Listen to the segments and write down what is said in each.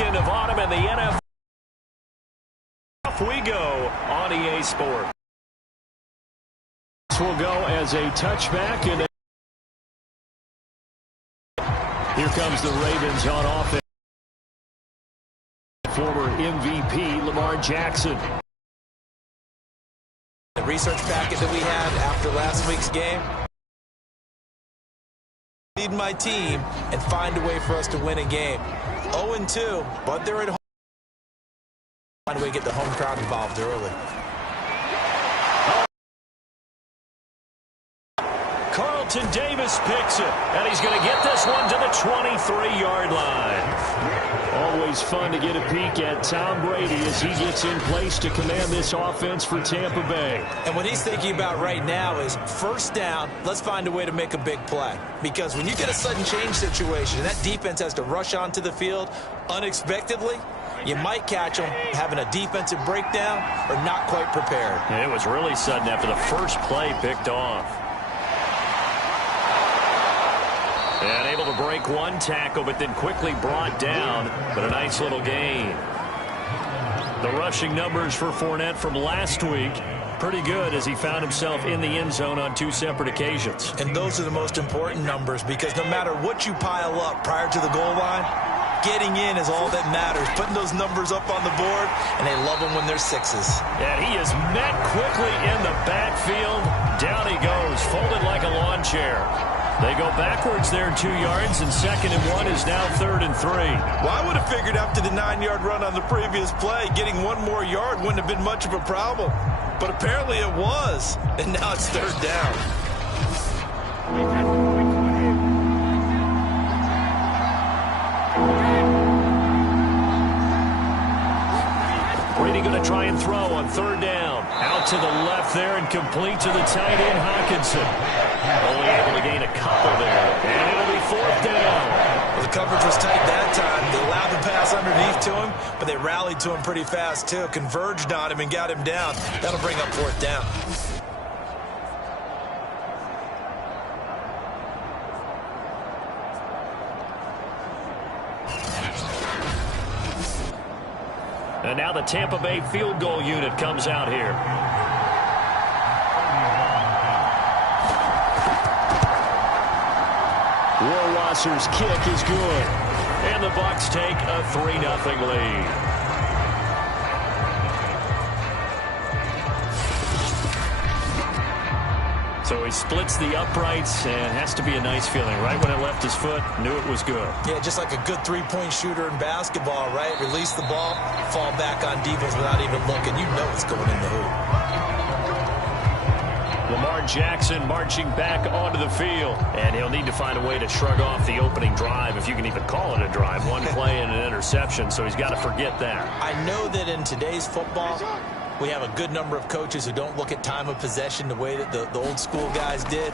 weekend of autumn in the NFL. Off we go on EA Sports. This will go as a touchback. And here comes the Ravens on offense. Former MVP Lamar Jackson. The research packet that we had after last week's game. Lead my team and find a way for us to win a game. 0-2, but they're at home. Find a way to get the home crowd involved early. Carlton Davis picks it, and he's going to get this one to the 23-yard line. Always fun to get a peek at Tom Brady as he gets in place to command this offense for Tampa Bay. And what he's thinking about right now is first down, let's find a way to make a big play. Because when you get a sudden change situation and that defense has to rush onto the field unexpectedly, you might catch them having a defensive breakdown or not quite prepared. And it was really sudden after the first play picked off. And able to break one tackle, but then quickly brought down. But a nice little gain. The rushing numbers for Fournette from last week, pretty good as he found himself in the end zone on 2 separate occasions. And those are the most important numbers because no matter what you pile up prior to the goal line, getting in is all that matters. Putting those numbers up on the board, and they love them when they're 6s. And he is met quickly in the backfield. Down he goes, folded like a lawn chair. They go backwards there 2 yards, and 2nd and 1 is now 3rd and 3. Well, I would have figured after the 9-yard run on the previous play, getting 1 more yard wouldn't have been much of a problem. But apparently it was, and now it's 3rd down. Brady going to try and throw on 3rd down. Out to the left there and complete to the tight end, Hawkinson. Only able to gain a couple there. And it'll be 4th down. Well, the coverage was tight that time. They allowed the pass underneath to him, but they rallied to him pretty fast, too. Converged on him and got him down. That'll bring up 4th down. And now the Tampa Bay field goal unit comes out here. Rohrwasser's kick is good. And the Bucs take a 3-0 lead. So he splits the uprights, and has to be a nice feeling. Right when it left his foot, knew it was good. Yeah, just like a good 3-point shooter in basketball, right? Release the ball, fall back on defense without even looking. You know it's going in the hoop. Lamar Jackson marching back onto the field. And he'll need to find a way to shrug off the opening drive, if you can even call it a drive. 1 play and an interception, so he's got to forget that. I know that in today's football, we have a good number of coaches who don't look at time of possession the way that the old school guys did.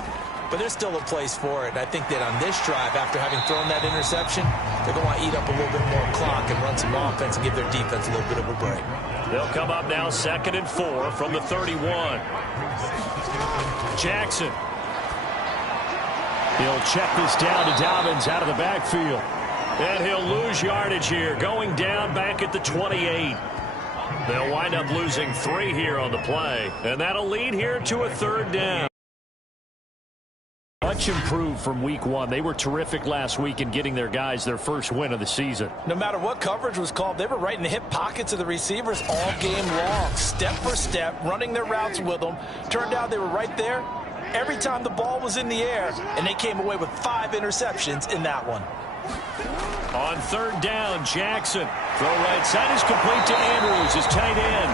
But there's still a place for it. And I think that on this drive, after having thrown that interception, they're going to want to eat up a little bit more clock and run some offense and give their defense a little bit of a break. They'll come up now 2nd and 4 from the 31. Jackson. He'll check this down to Dobbins out of the backfield. And he'll lose yardage here, going down back at the 28. They'll wind up losing 3 here on the play, and that'll lead here to a 3rd down. Much improved from week 1. They were terrific last week in getting their guys their first win of the season. No matter what coverage was called, they were right in the hip pockets of the receivers all game long, step for step, running their routes with them. Turned out they were right there every time the ball was in the air, and they came away with 5 interceptions in that one. On 3rd down, Jackson. Throw right side is complete to Andrews, his tight end.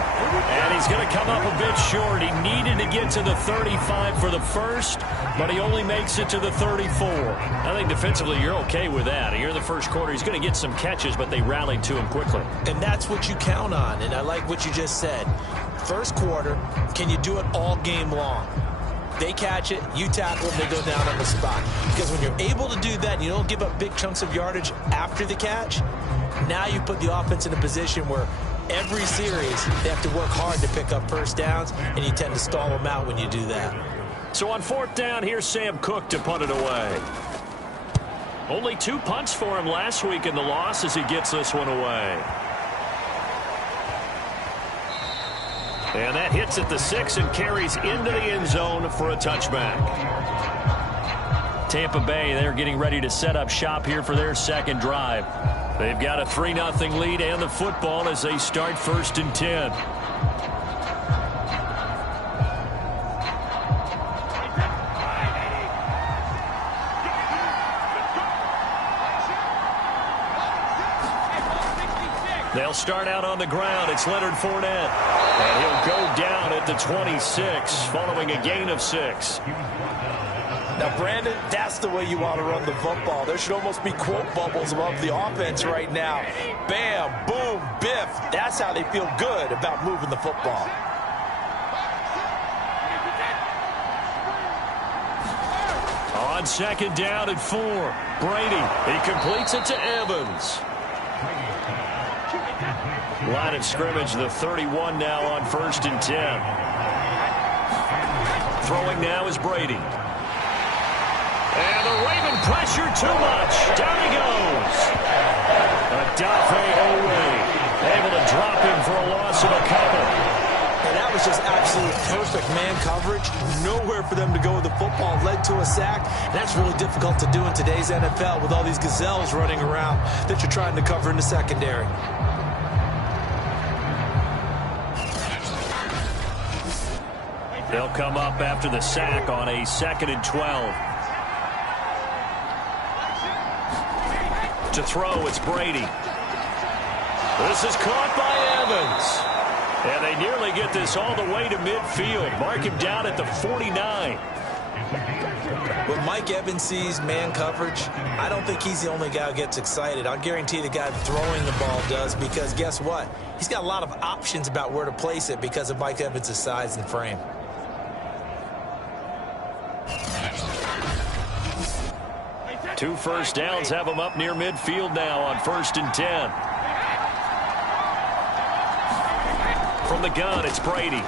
And he's going to come up a bit short. He needed to get to the 35 for the first, but he only makes it to the 34. I think defensively you're okay with that. Here in the first quarter, he's going to get some catches, but they rallied to him quickly. And that's what you count on, and I like what you just said. First quarter, can you do it all game long? They catch it, you tackle them, they go down on the spot. Because when you're able to do that and you don't give up big chunks of yardage after the catch, now you put the offense in a position where every series they have to work hard to pick up first downs, and you tend to stall them out when you do that. So on 4th down, here's Sam Cook to punt it away. Only 2 punts for him last week in the loss as he gets this one away. And that hits at the 6 and carries into the end zone for a touchback. Tampa Bay, they're getting ready to set up shop here for their second drive. They've got a 3-0 lead and the football as they start 1st and 10. They'll start out on the ground. It's Leonard Fournette. And he'll go down at the 26 following a gain of 6. Now, Brandon, that's the way you want to run the football. There should almost be quote bubbles above the offense right now. Bam, boom, biff. That's how they feel good about moving the football. On 2nd down and 4. Brady, he completes it to Evans. Line of scrimmage, the 31 now on 1st and 10. Throwing now is Brady. And the Raven pressure too much. Down he goes. Adafe Owe able to drop him for a loss of a couple. And that was just absolute perfect man coverage. Nowhere for them to go with the football. Led to a sack. And that's really difficult to do in today's NFL with all these gazelles running around that you're trying to cover in the secondary. They'll come up after the sack on a 2nd and 12. To throw, it's Brady. This is caught by Evans. And they nearly get this all the way to midfield. Mark him down at the 49. When Mike Evans sees man coverage, I don't think he's the only guy who gets excited. I'll guarantee the guy throwing the ball does, because guess what? He's got a lot of options about where to place it because of Mike Evans' size and frame. Two first downs have him up near midfield now on 1st and 10. From the gun, it's Brady.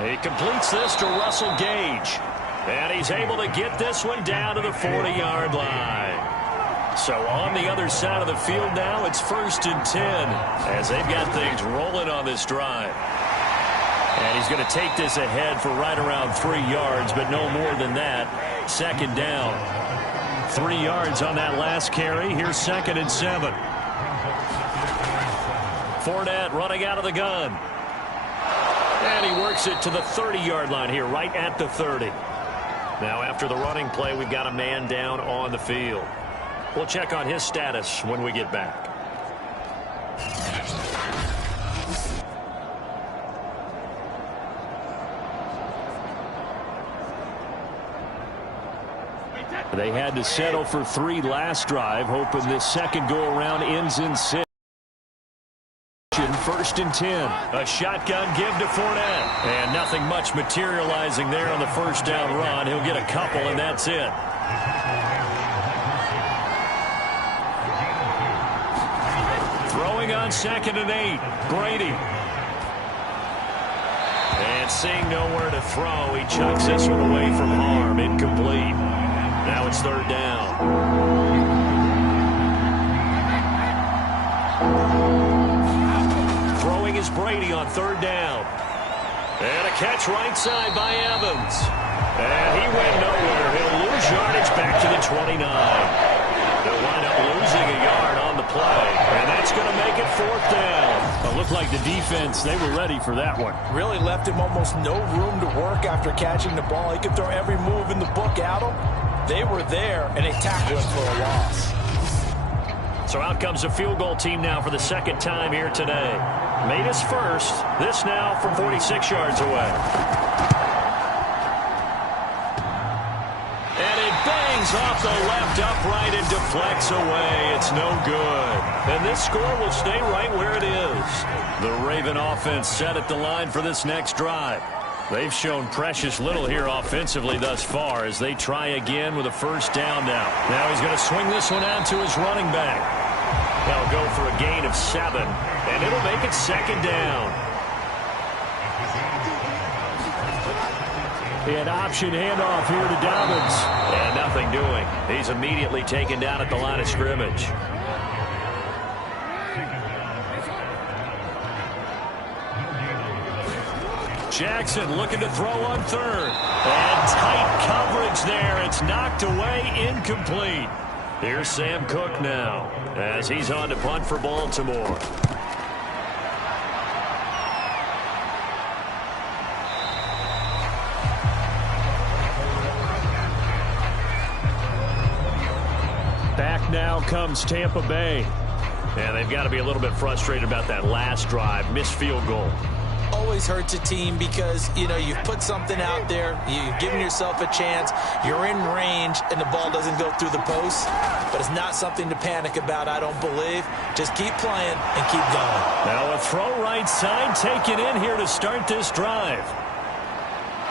He completes this to Russell Gage. And he's able to get this one down to the 40-yard line. So on the other side of the field now, it's 1st and 10 as they've got things rolling on this drive. And he's going to take this ahead for right around 3 yards, but no more than that. 2nd down. 3 yards on that last carry. Here's 2nd and 7. Fournette running out of the gun. And he works it to the 30-yard line here, right at the 30. Now after the running play, we've got a man down on the field. We'll check on his status when we get back. They had to settle for 3 last drive, hoping this second go-around ends in 6. 1st and 10. A shotgun give to Fournette. And nothing much materializing there on the 1st down run. He'll get a couple, and that's it. Throwing on 2nd and 8. Brady. And seeing nowhere to throw, he chucks this one away from harm. Incomplete. Now it's 3rd down. Throwing is Brady on 3rd down. And a catch right side by Evans. And he went nowhere. He'll lose yardage back to the 29. They'll wind up losing a yard on the play. And that's going to make it 4th down. It looked like the defense, they were ready for that one. Really left him almost no room to work after catching the ball. He could throw every move in the book at him. They were there, and they tackled him for a loss. So out comes the field goal team now for the 2nd time here today. Made his first. This now from 46 yards away. And it bangs off the left upright and deflects away. It's no good. And this score will stay right where it is. The Raven offense set at the line for this next drive. They've shown precious little here offensively thus far as they try again with a 1st down now. Now he's going to swing this one out to his running back. They'll go for a gain of 7, and it'll make it 2nd down. An option handoff here to Dobbins. And nothing doing. He's immediately taken down at the line of scrimmage. Jackson looking to throw on third. And tight coverage there. It's knocked away, incomplete. Here's Sam Cook now as he's on to punt for Baltimore. Back now comes Tampa Bay. And they've got to be a little bit frustrated about that last drive. Missed field goal. Always hurts a team because, you know, you've put something out there, you've given yourself a chance, you're in range, and the ball doesn't go through the post. But it's not something to panic about, I don't believe. Just keep playing and keep going. Now a throw right side taken in here to start this drive.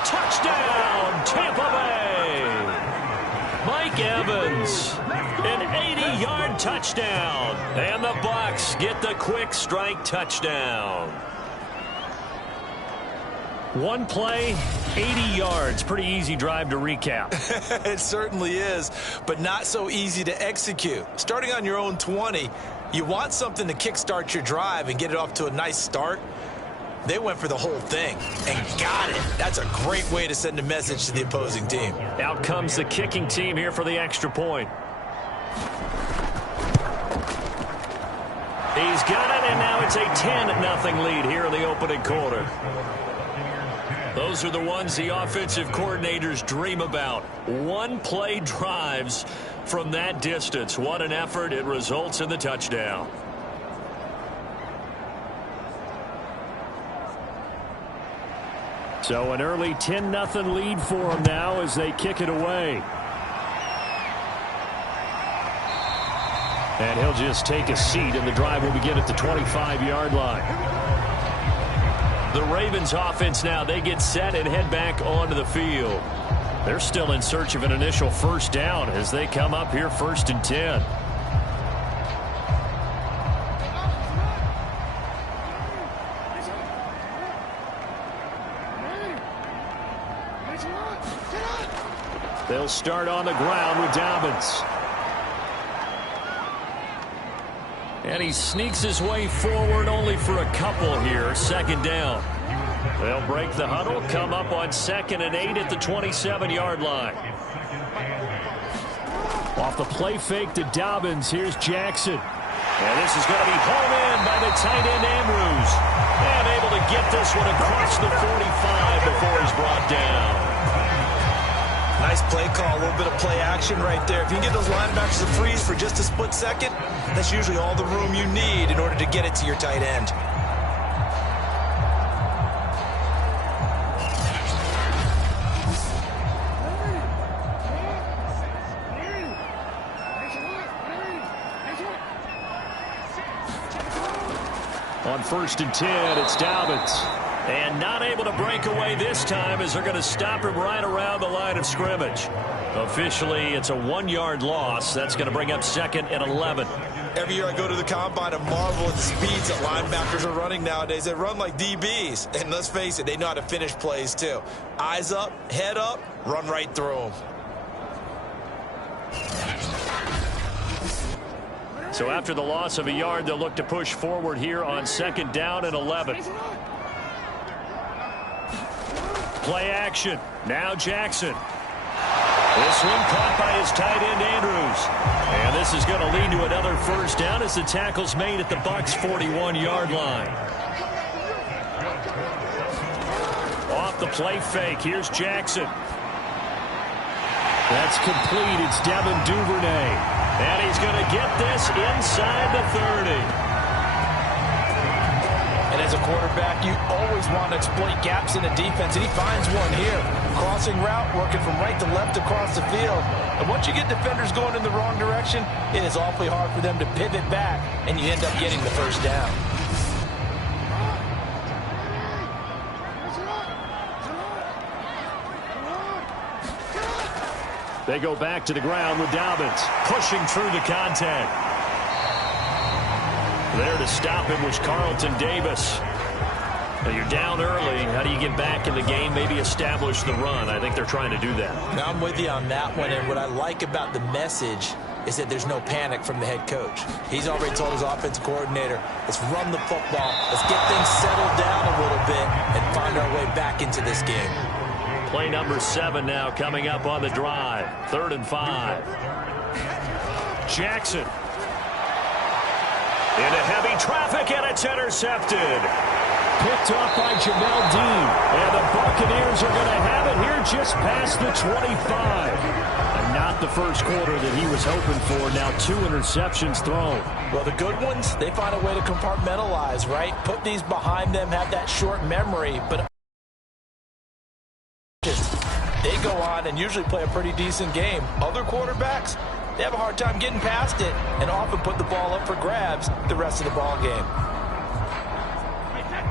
Touchdown, Tampa Bay! Mike Evans, an 80-yard touchdown. And the Bucs get the quick strike touchdown. One play, 80 yards. Pretty easy drive to recap. It certainly is, but not so easy to execute. Starting on your own 20, you want something to kickstart your drive and get it off to a nice start. They went for the whole thing and got it. That's a great way to send a message to the opposing team. Out comes the kicking team here for the extra point. He's got it, and now it's a 10-0 lead here in the opening quarter. Those are the ones the offensive coordinators dream about. One-play drives from that distance. What an effort. It results in the touchdown. So an early 10-0 lead for them now as they kick it away. And he'll just take a seat, and the drive will begin at the 25-yard line. The Ravens offense now, they get set and head back onto the field. They're still in search of an initial first down as they come up here 1st and 10. They'll start on the ground with Dobbins. And he sneaks his way forward only for a couple here. 2nd down. They'll break the huddle, come up on 2nd and 8 at the 27-yard line. Off the play fake to Dobbins, here's Jackson. And this is going to be home in by the tight end Andrews. And able to get this one across the 45 before he's brought down. Nice play call, a little bit of play action right there. If you can get those linebackers to freeze for just a split second, that's usually all the room you need in order to get it to your tight end. On 1st and 10, it's Dobbins. And not able to break away this time as they're going to stop him right around the line of scrimmage. Officially, it's a 1-yard loss. That's going to bring up 2nd and 11. Every year I go to the combine and marvel at the speeds that linebackers are running nowadays. They run like DBs. And let's face it, they know how to finish plays too. Eyes up, head up, run right through them. So after the loss of a yard, they'll look to push forward here on 2nd down and 11. Play action. Now Jackson. This one caught by his tight end Andrews. And this is going to lead to another first down as the tackle's made at the Bucs' 41-yard line. Off the play fake. Here's Jackson. That's complete. It's Devin Duvernay. And he's going to get this inside the 30. And as a quarterback, you always want to exploit gaps in the defense, and he finds one here. Crossing route, working from right to left across the field. And once you get defenders going in the wrong direction, it is awfully hard for them to pivot back, and you end up getting the first down. They go back to the ground with Dobbins, pushing through the contact. There to stop him was Carlton Davis. Well, you're down early. How do you get back in the game, maybe establish the run? I think they're trying to do that. Now, I'm with you on that one, and what I like about the message is that there's no panic from the head coach. He's already told his offensive coordinator, let's run the football, let's get things settled down a little bit and find our way back into this game. Play number 7 now coming up on the drive. 3rd and 5. Jackson. Into heavy traffic, and it's intercepted. Picked off by Jamel Dean. And the Buccaneers are going to have it here just past the 25. And not the first quarter that he was hoping for. Now 2 interceptions thrown. Well, the good ones, they find a way to compartmentalize, right? Put these behind them, have that short memory, but they go on and usually play a pretty decent game. Other quarterbacks, they have a hard time getting past it and often put the ball up for grabs the rest of the ball game.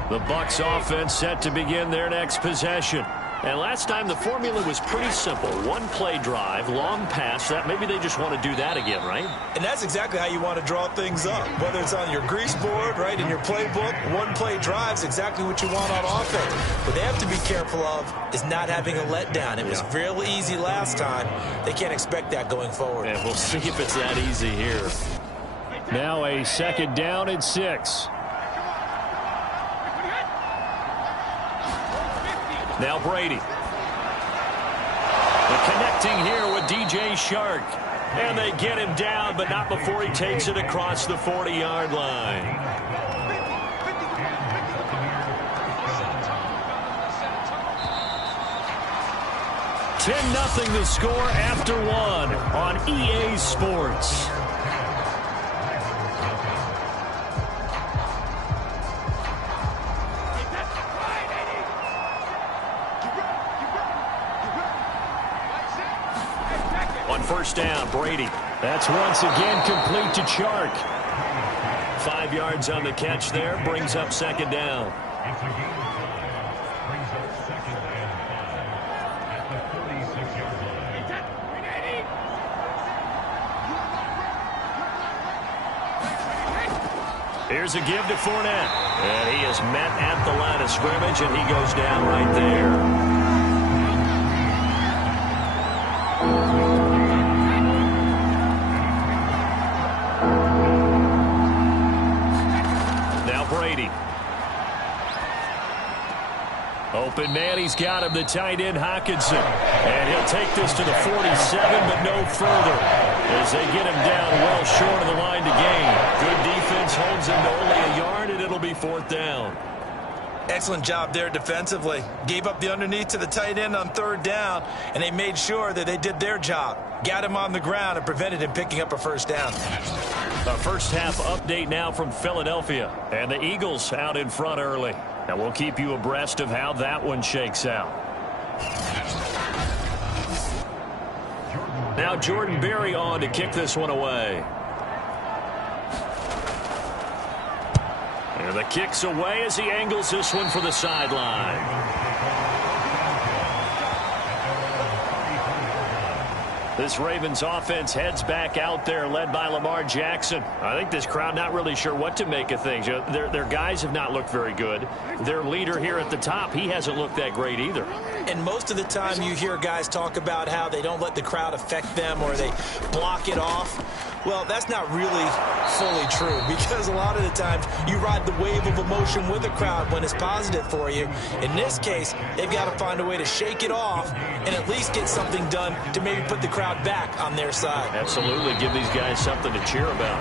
The Bucs offense set to begin their next possession. And last time the formula was pretty simple. 1 play drive, long pass. That maybe they just want to do that again, right? And that's exactly how you want to draw things up. Whether it's on your grease board, right, in your playbook, 1 play drive is exactly what you want on offense. What they have to be careful of is not having a letdown. It was real easy last time. They can't expect that going forward. And we'll see if it's that easy here. Now a 2nd down and 6. Now Brady. The connecting here with DJ Shark. And they get him down, but not before he takes it across the 40-yard line. $10-0 the score after 1 on EA Sports. On 1st down, Brady. That's once again complete to Chark. 5 yards on the catch there, brings up 2nd down. Here's a give to Fournette. And he is met at the line of scrimmage, and he goes down right there. Open man, he's got him, the tight end Hockenson. And he'll take this to the 47, but no further, as they get him down well short of the line to gain. Good defense holds him to only a yard, and it'll be 4th down. Excellent job there defensively. Gave up the underneath to the tight end on 3rd down, and they made sure that they did their job. Got him on the ground and prevented him picking up a 1st down. A first half update now from Philadelphia. And the Eagles out in front early. And we'll keep you abreast of how that one shakes out. Now Jordan Berry on to kick this one away. And the kick's away as he angles this one for the sideline. This Ravens offense heads back out there, led by Lamar Jackson. I think this crowd not really sure what to make of things. Their guys have not looked very good. Their leader here at the top, he hasn't looked that great either. And most of the time you hear guys talk about how they don't let the crowd affect them or they block it off. Well, that's not really fully true, because a lot of the times you ride the wave of emotion with the crowd when it's positive for you. In this case, they've got to find a way to shake it off and at least get something done to maybe put the crowd back on their side. Absolutely. Give these guys something to cheer about.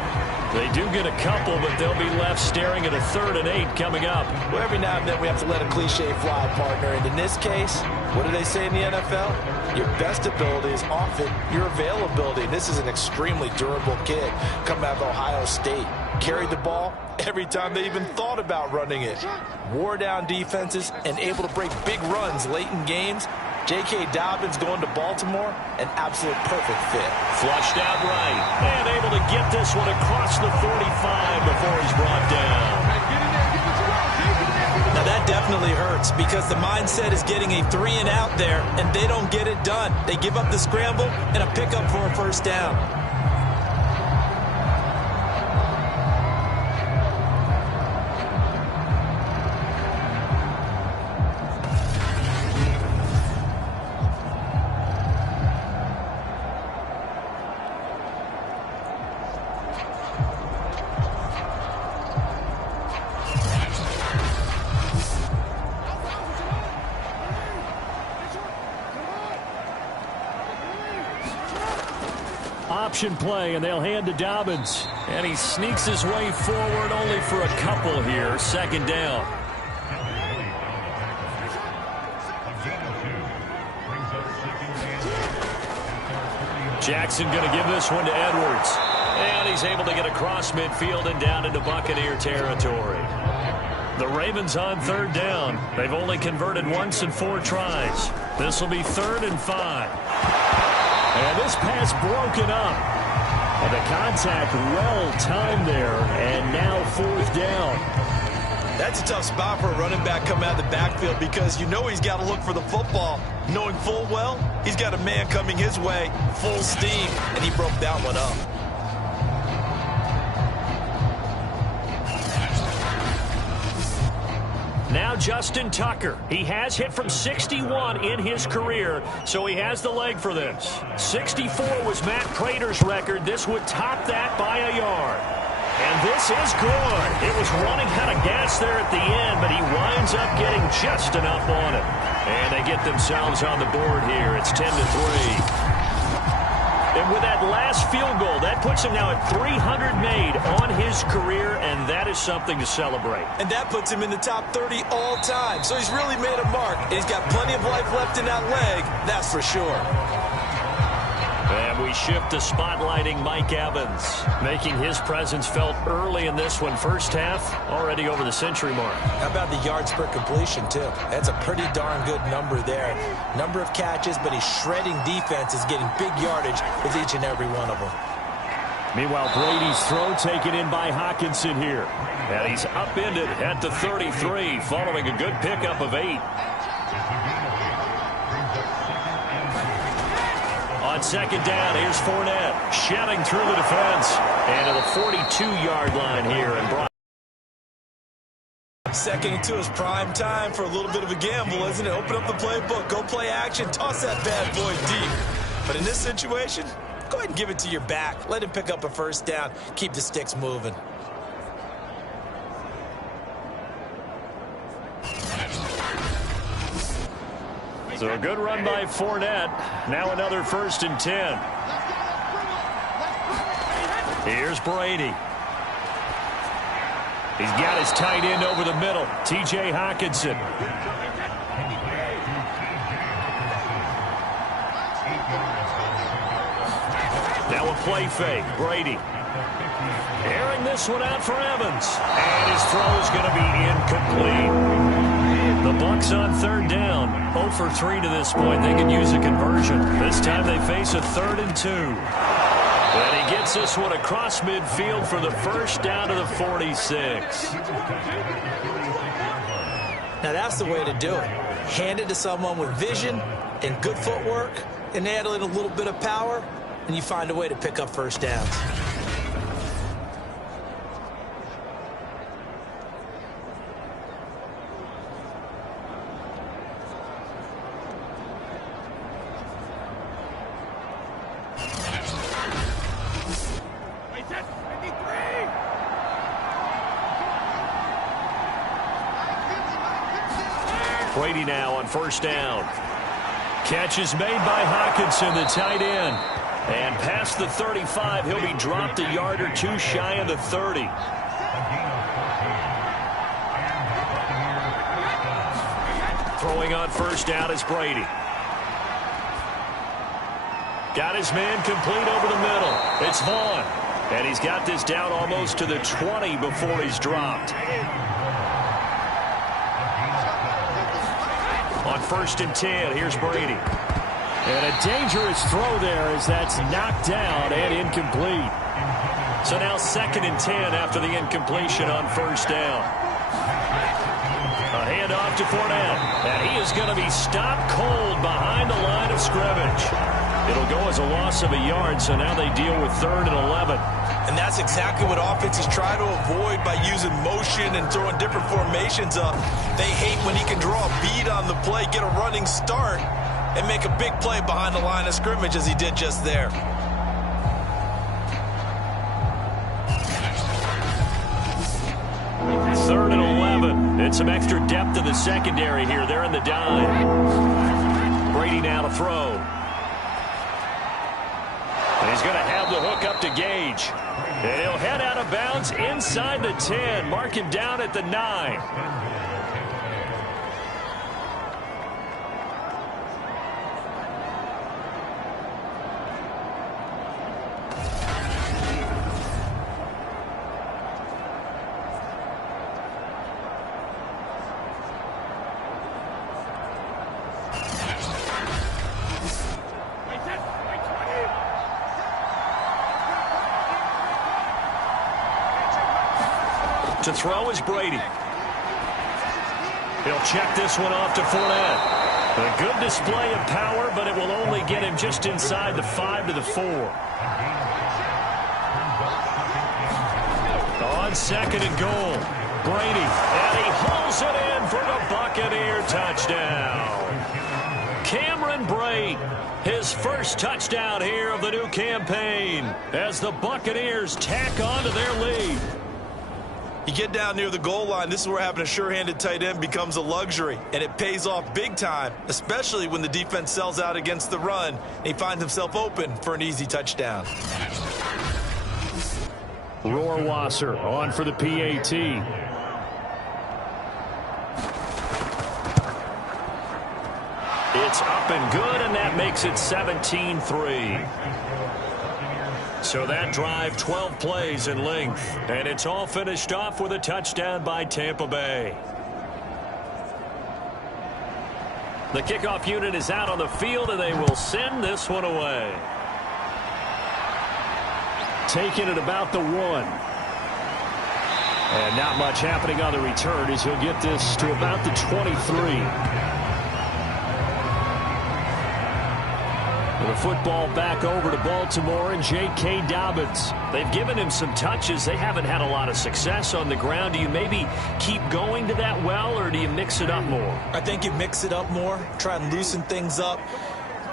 They do get a couple, but they'll be left staring at a 3rd and 8 coming up. Well, every now and then we have to let a cliche fly, partner. And in this case, what do they say in the NFL? Your best ability is often your availability. This is an extremely durable kid coming out of Ohio State. Carried the ball every time they even thought about running it. Wore down defenses and able to break big runs late in games. J.K. Dobbins going to Baltimore, an absolute perfect fit. Flushed out right, and able to get this one across the 45 before he's brought down. Now that definitely hurts, because the mindset is getting a 3-and-out there, and they don't get it done. They give up the scramble and a pickup for a 1st down. option play, and they'll hand to Dobbins. And he sneaks his way forward only for a couple here. Second down. Jackson going to give this one to Edwards. And he's able to get across midfield and down into Buccaneer territory. The Ravens on third down. They've only converted once in 4 tries. This will be 3rd and 5. And this pass broken up. And the contact well timed there. And now 4th down. That's a tough spot for a running back coming out of the backfield because you know he's got to look for the football, knowing full well he's got a man coming his way, full steam, and he broke that one up. Now Justin Tucker. He has hit from 61 in his career, so he has the leg for this. 64 was Matt Prater's record. This would top that by a yard. And this is good. It was running out of gas there at the end, but he winds up getting just enough on it. And they get themselves on the board here. It's 10-3. And with that last field goal, that puts him now at 300 made on his career, and that is something to celebrate. And that puts him in the top 30 all time. So he's really made a mark, and he's got plenty of life left in that leg, that's for sure. And we shift to spotlighting Mike Evans, making his presence felt early in this one. First half, already over the century mark. How about the yards per completion, too? That's a pretty darn good number there. Number of catches, but he's shredding defenses, getting big yardage with each and every one of them. Meanwhile, Brady's throw taken in by Hockenson here. And he's upended at the 33, following a good pickup of 8. On second down, here's Fournette, shoving through the defense. And to the 42-yard line here. And brought 2nd and 2 is prime time for a little bit of a gamble, isn't it? Open up the playbook, go play action, toss that bad boy deep. But in this situation, go ahead and give it to your back. Let him pick up a first down. Keep the sticks moving. So a good run by Fournette. Now another 1st and 10. Here's Brady. He's got his tight end over the middle, T.J. Hockenson. Now a play fake. Brady airing this one out for Evans. And his throw is going to be incomplete. The Bucs on 3rd down. 0 for 3 to this point. They can use a conversion. This time they face a 3rd and 2. And he gets this one across midfield for the first down to the 46. Now that's the way to do it. Hand it to someone with vision and good footwork and add in a little bit of power, and you find a way to pick up first downs. Brady now on 1st down. Catch is made by Hockenson, the tight end. And past the 35, he'll be dropped a yard or 2 shy of the 30. Throwing on 1st down is Brady. Got his man complete over the middle. It's Vaughn. And he's got this down almost to the 20 before he's dropped. On 1st and 10, here's Brady. And a dangerous throw there as that's knocked down and incomplete. So now 2nd and 10 after the incompletion on 1st down. A handoff to Fournette. And he is going to be stopped cold behind the line of scrimmage. It'll go as a loss of a yard, so now they deal with 3rd and 11. And that's exactly what offenses try to avoid by using motion and throwing different formations up. They hate when he can draw a bead on the play, get a running start, and make a big play behind the line of scrimmage as he did just there. Third and 11. And some extra depth in the secondary here. They're in the dime. Brady now to throw. He's going to have the hook up to Gage. And he'll head out of bounds inside the 10. Mark him down at the 9. To throw is Brady. He'll check this one off to Fournette. A good display of power, but it will only get him just inside the 5 to the 4. On 2nd and goal, Brady. And he hauls it in for the Buccaneer touchdown. Cameron Brate, his first touchdown here of the new campaign as the Buccaneers tack on to their lead. You get down near the goal line, this is where having a sure-handed tight end becomes a luxury, and it pays off big time, especially when the defense sells out against the run, and he finds himself open for an easy touchdown. Rohrwasser on for the PAT. It's up and good, and that makes it 17-3. So that drive, 12 plays in length, and it's all finished off with a touchdown by Tampa Bay. The kickoff unit is out on the field, and they will send this one away. Taking it about the 1. And not much happening on the return as he'll get this to about the 23. The football back over to Baltimore and J.K. Dobbins. They've given him some touches. They haven't had a lot of success on the ground. Do you maybe keep going to that well, or do you mix it up more? I think you mix it up more, try and loosen things up.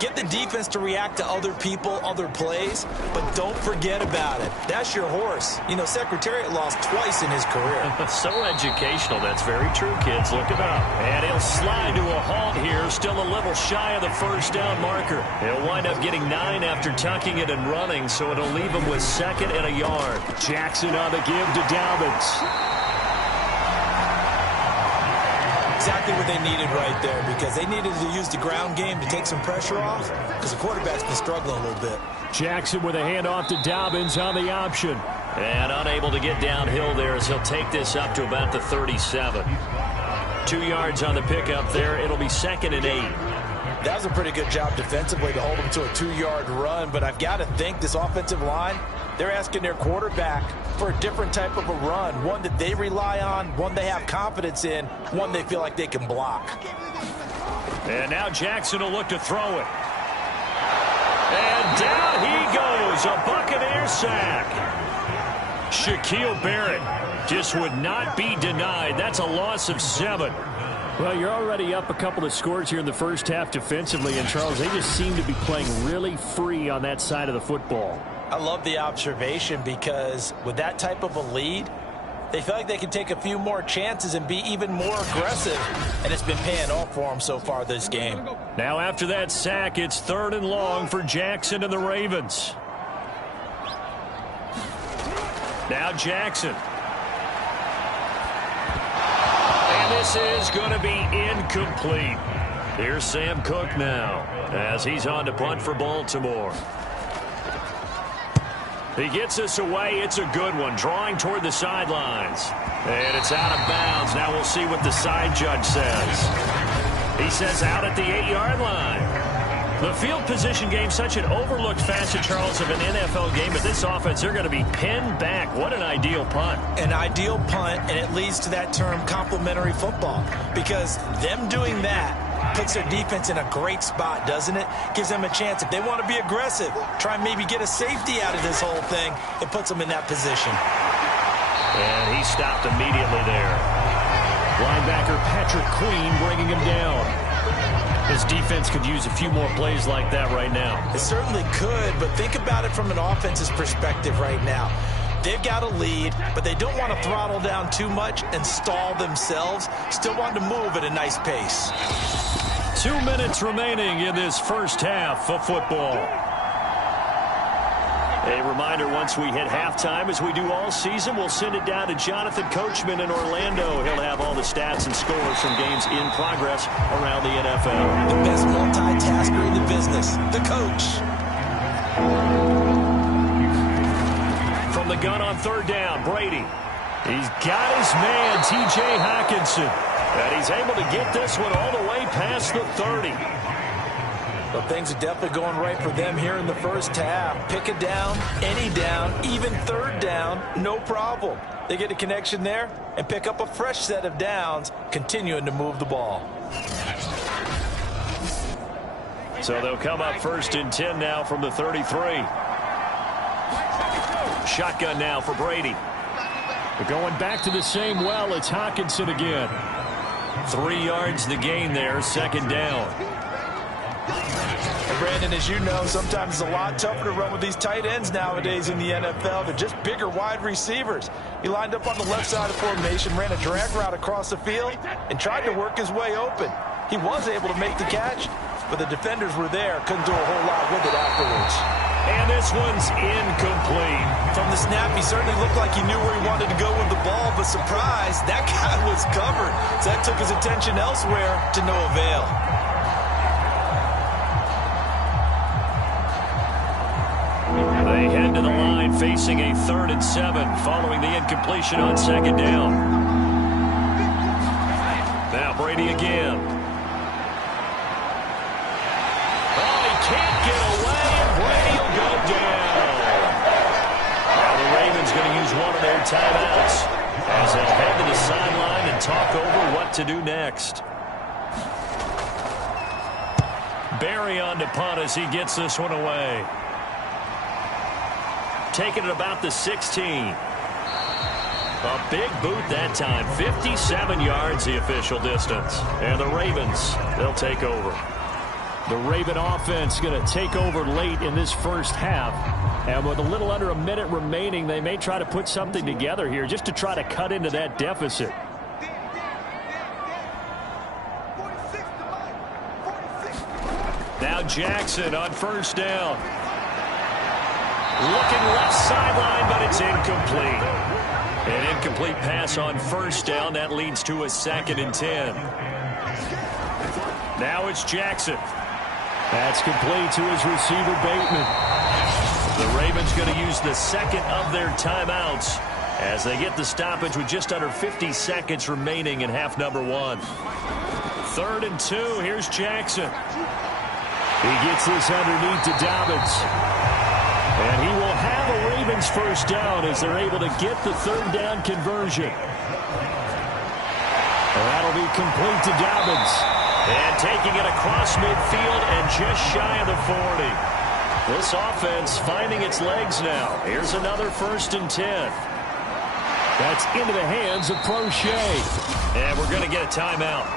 Get the defense to react to other people, other plays, but don't forget about it. That's your horse. You know, Secretariat lost twice in his career. So educational. That's very true, kids. Look it up. And he'll slide to a halt here, still a little shy of the first down marker. He'll wind up getting 9 after tucking it and running, so it'll leave him with 2nd and a yard. Jackson on the give to Dobbins. Exactly what they needed right there, because they needed to use the ground game to take some pressure off, because the quarterback's been struggling a little bit. Jackson with a handoff to Dobbins on the option. And unable to get downhill there as he'll take this up to about the 37. 2 yards on the pickup there. It'll be 2nd and 8. That was a pretty good job defensively to hold him to a 2-yard run, but I've got to think this offensive line, they're asking their quarterback for a different type of a run, one that they rely on, one they have confidence in, one they feel like they can block. And now Jackson will look to throw it. And down he goes, a Buccaneer sack. Shaquille Barrett just would not be denied. That's a loss of 7. Well, you're already up a couple of scores here in the first half defensively, and Charles, they just seem to be playing really free on that side of the football. I love the observation, because with that type of a lead, they feel like they can take a few more chances and be even more aggressive, and it's been paying off for them so far this game. Now after that sack, it's 3rd and long for Jackson and the Ravens. Now Jackson. And this is going to be incomplete. Here's Sam Cook now as he's on to punt for Baltimore. He gets this away. It's a good one, drawing toward the sidelines. And it's out of bounds. Now we'll see what the side judge says. He says out at the 8-yard line. The field position game, such an overlooked facet, Charles, of an NFL game. But this offense, they're going to be pinned back. What an ideal punt. An ideal punt, and it leads to that term complementary football. Because them doing that puts their defense in a great spot, doesn't it? Gives them a chance. If they want to be aggressive, try and maybe get a safety out of this whole thing, it puts them in that position. And he stopped immediately there. Linebacker Patrick Queen bringing him down. His defense could use a few more plays like that right now. It certainly could, but think about it from an offense's perspective right now. They've got a lead, but they don't want to throttle down too much and stall themselves. Still want to move at a nice pace. 2 minutes remaining in this first half of football. A reminder, once we hit halftime, as we do all season, we'll send it down to Jonathan Coachman in Orlando. He'll have all the stats and scores from games in progress around the NFL. The best multitasker in the business, the coach. From the gun on third down, Brady. He's got his man, T.J. Hockenson. And he's able to get this one all the way past the 30. Well, things are definitely going right for them here in the first half. Pick a down, any down, even third down, no problem. They get a connection there and pick up a fresh set of downs, continuing to move the ball. So they'll come up first and 10 now from the 33. Shotgun now for Brady. We're going back to the same well. It's Hockenson again. 3 yards the gain there, second down. And Brandon, as you know, sometimes it's a lot tougher to run with these tight ends nowadays in the NFL. They're just bigger wide receivers. He lined up on the left side of formation, ran a drag route across the field, and tried to work his way open. He was able to make the catch, but the defenders were there, couldn't do a whole lot with it afterwards. And this one's incomplete. From the snap, he certainly looked like he knew where he wanted to go with the ball, but surprise, that guy was covered. So that took his attention elsewhere to no avail. They head to the line facing a 3rd and 7 following the incompletion on second down. Now Brady again. Oh, he can't get away, and Brady will go down. Now the Ravens going to use one of their timeouts as they head to the sideline and talk over what to do next. Barry on to punt as he gets this one away. Taking it about the 16. A big boot that time. 57 yards the official distance. And the Ravens, they'll take over. The Raven offense going to take over late in this first half. And with a little under a minute remaining, they may try to put something together here just to try to cut into that deficit. Now Jackson on first down. Looking left sideline, but it's incomplete. An incomplete pass on first down. That leads to a 2nd and 10. Now it's Jackson. That's complete to his receiver, Bateman. The Ravens going to use the second of their timeouts as they get the stoppage with just under 50 seconds remaining in half number 1. 3rd and 2. Here's Jackson. He gets this underneath to Dobbins. And he will have a Ravens first down as they're able to get the 3rd down conversion. And that'll be complete to Dobbins. And taking it across midfield and just shy of the 40. This offense finding its legs now. Here's another 1st and 10. That's into the hands of Prochet. And we're going to get a timeout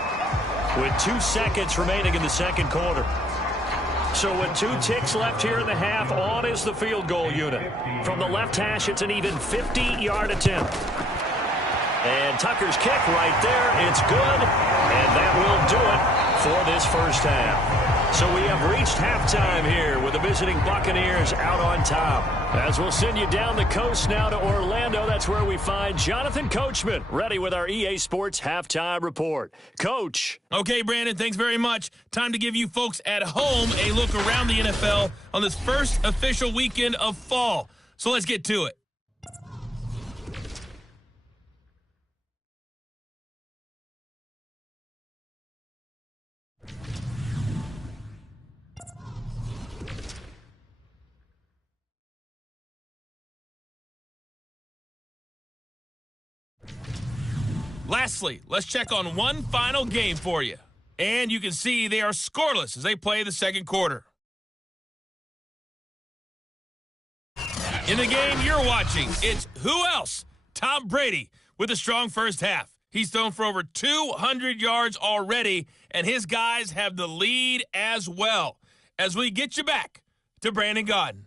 with 2 seconds remaining in the second quarter. So with 2 ticks left here in the half, on is the field goal unit. From the left hash, it's an even 50-yard attempt. And Tucker's kick right there. It's good, and that will do it for this first half. So we have reached halftime here with the visiting Buccaneers out on top. As we'll send you down the coast now to Orlando, that's where we find Jonathan Coachman, ready with our EA Sports Halftime Report. Coach. Okay, Brandon, thanks very much. Time to give you folks at home a look around the NFL on this first official weekend of fall. So let's get to it. Lastly, let's check on one final game for you. And you can see they are scoreless as they play the second quarter. In the game you're watching, it's who else? Tom Brady with a strong first half. He's thrown for over 200 yards already, and his guys have the lead as well. As we get you back to Brandon Gaudin.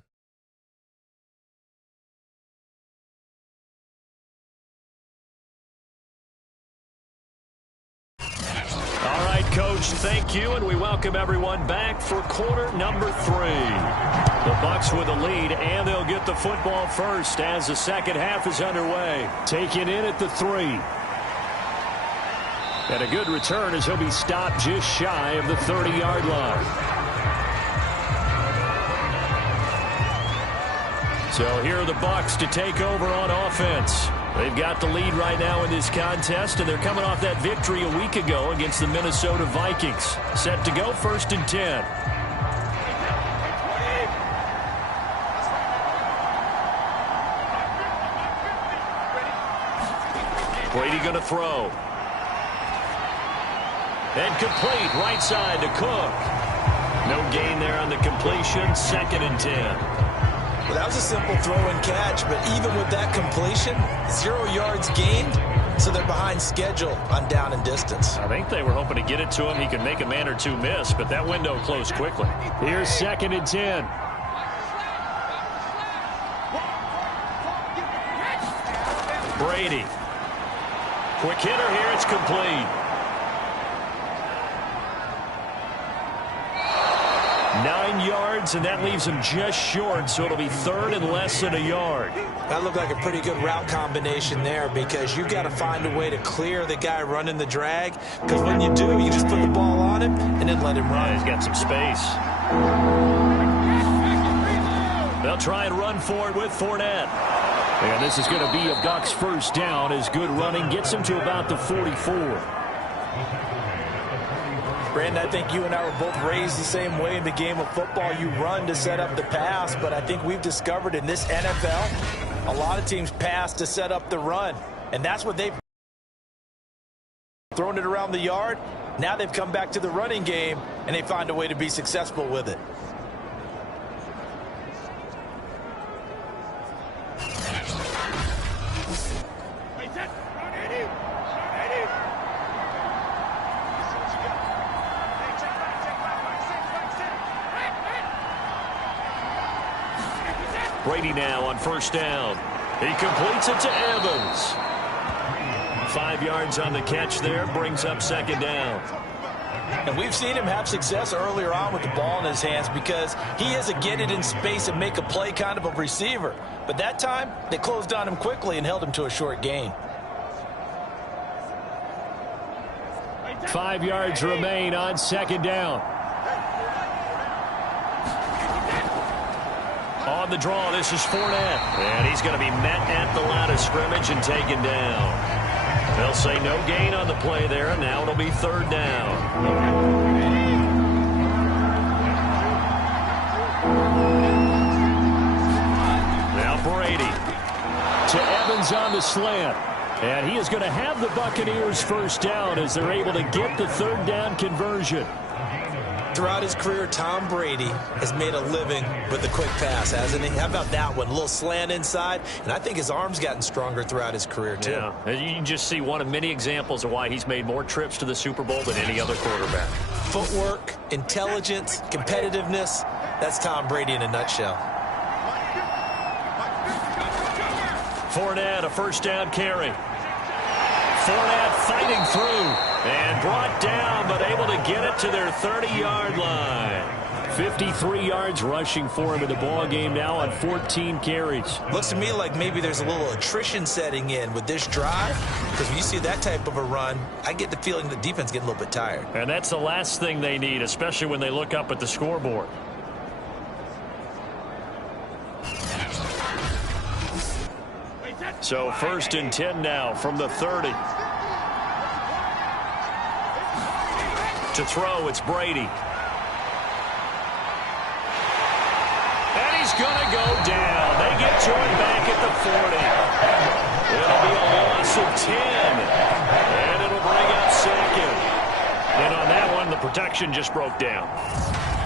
All right, Coach. Coach. Thank you, and we welcome everyone back for quarter number 3. The Bucs with the lead, and they'll get the football first as the second half is underway. Taken in at the 3. And a good return as he'll be stopped just shy of the 30-yard line. So here are the Bucs to take over on offense. They've got the lead right now in this contest, and they're coming off that victory a week ago against the Minnesota Vikings. Set to go 1st and 10. Brady going to throw. And complete right side to Cook. No gain there on the completion. 2nd and 10. Well, that was a simple throw and catch, but even with that completion, 0 yards gained, so they're behind schedule on down and distance. I think they were hoping to get it to him. He could make a man or two miss, but that window closed quickly. Here's 2nd and 10. Brady. Quick hitter here. It's complete. 9 yards, and that leaves him just short, so it'll be 3rd and less than a yard. That looked like a pretty good route combination there, because you've got to find a way to clear the guy running the drag, because when you do, you just put the ball on him and then let him run. Yeah, he's got some space. They'll try and run for it with Fournette. And this is going to be a Bucs first down as good running gets him to about the 44. Brandon, I think you and I were both raised the same way in the game of football. You run to set up the pass, but I think we've discovered in this NFL, a lot of teams pass to set up the run, and that's what they've thrown it around the yard. Now they've come back to the running game, and they find a way to be successful with it. Brady now on first down. He completes it to Evans. 5 yards on the catch there, brings up 2nd down. And we've seen him have success earlier on with the ball in his hands because he is a get it in space and make a play kind of a receiver. But that time, they closed on him quickly and held him to a short gain. 5 yards remain on 2nd down. On the draw, this is Fournette. And he's going to be met at the line of scrimmage and taken down. They'll say no gain on the play there, and now it'll be 3rd down. Now Brady to Evans on the slant. And he is going to have the Buccaneers first down as they're able to get the 3rd down conversion. Throughout his career, Tom Brady has made a living with the quick pass, hasn't he? How about that one? A little slant inside, and I think his arm's gotten stronger throughout his career, too. Yeah, you can just see one of many examples of why he's made more trips to the Super Bowl than any other quarterback. Footwork, intelligence, competitiveness, that's Tom Brady in a nutshell. Fournette, a first down carry. Fournette fighting through and brought down, but able to get it to their 30-yard line. 53 yards rushing for him in the ball game now on 14 carries. Looks to me like maybe there's a little attrition setting in with this drive, because when you see that type of a run, I get the feeling the defense getting a little bit tired. And that's the last thing they need, especially when they look up at the scoreboard. So 1st and 10 now from the 30. To throw, it's Brady. And he's going to go down. They get to him back at the 40. It'll be a loss of 10. And it'll bring up 2nd. And on that one, the protection just broke down.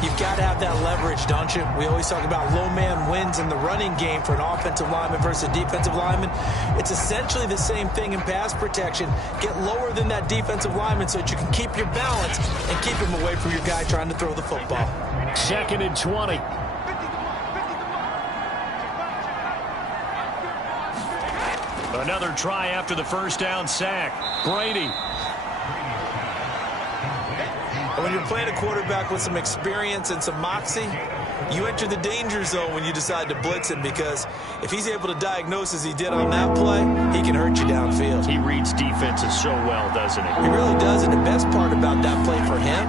You've got to have that leverage, don't you? We always talk about low man wins in the running game for an offensive lineman versus a defensive lineman. It's essentially the same thing in pass protection. Get lower than that defensive lineman so that you can keep your balance and keep him away from your guy trying to throw the football. 2nd and 20. Another try after the first down sack. Brady. when you're playing a quarterback with some experience and some moxie, you enter the danger zone when you decide to blitz him, because if he's able to diagnose as he did on that play, he can hurt you downfield. He reads defenses so well, doesn't he? He really does, and the best part about that play for him,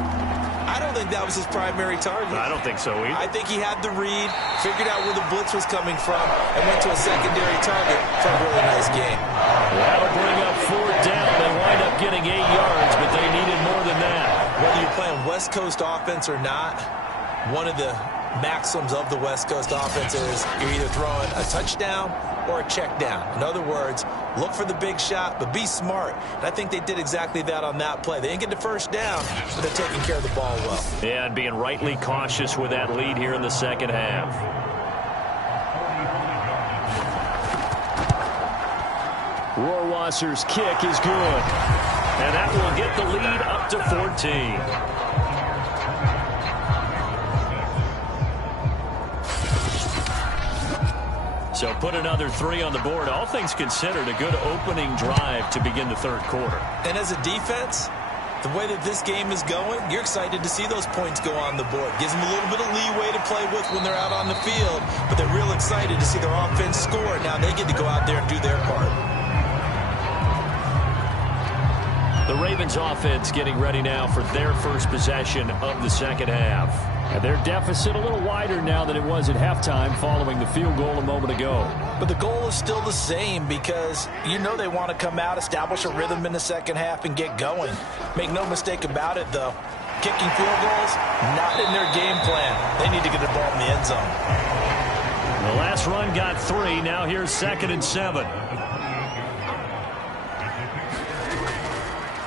I don't think that was his primary target. I don't think so either. I think he had the read, figured out where the blitz was coming from, and went to a secondary target for a really nice game. That'll bring up 4th down. They wind up getting 8 yards, but they needed more than that. Whether you're playing West Coast offense or not, one of the maxims of the West Coast offense is you're either throwing a touchdown or a check down. In other words, look for the big shot, but be smart. And I think they did exactly that on that play. They didn't get the first down, but they're taking care of the ball well. Yeah, and being rightly cautious with that lead here in the second half. Rohrwasser's kick is good. And that will get the lead up to 14. So put another 3 on the board. All things considered, a good opening drive to begin the third quarter. And as a defense, the way that this game is going, you're excited to see those points go on the board. Gives them a little bit of leeway to play with when they're out on the field, but they're real excited to see their offense score. Now they get to go out there and do their part. The Ravens offense getting ready now for their first possession of the second half. And their deficit a little wider now than it was at halftime following the field goal a moment ago. But the goal is still the same, because you know they want to come out, establish a rhythm in the second half, and get going. Make no mistake about it, though. Kicking field goals, not in their game plan. They need to get the ball in the end zone. The last run got 3. Now here's 2nd and 7.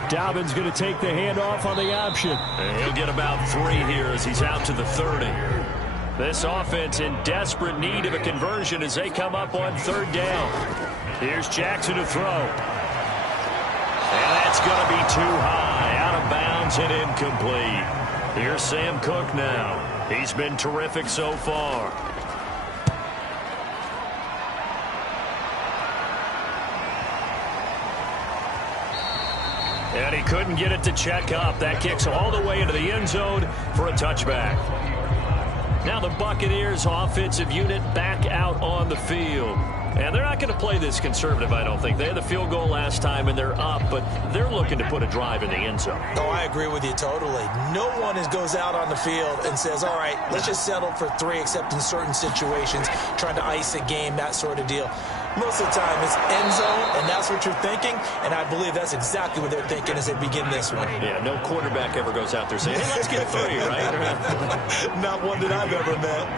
Dobbins going to take the handoff on the option. And he'll get about 3 here as he's out to the 30. This offense in desperate need of a conversion as they come up on 3rd down. Here's Jackson to throw. And that's going to be too high. Out of bounds and incomplete. Here's Sam Cook now. He's been terrific so far. And he couldn't get it to check up. That kicks all the way into the end zone for a touchback. Now the Buccaneers offensive unit back out on the field. And they're not going to play this conservative, I don't think. They had the field goal last time, and they're up, but they're looking to put a drive in the end zone. Oh, I agree with you totally. No one goes out on the field and says, all right, let's just settle for 3, except in certain situations, trying to ice a game, that sort of deal. Most of the time, it's end zone, and that's what you're thinking, and I believe that's exactly what they're thinking as they begin this one. Yeah, no quarterback ever goes out there saying, hey, let's get 3, right? Not one that I've ever met.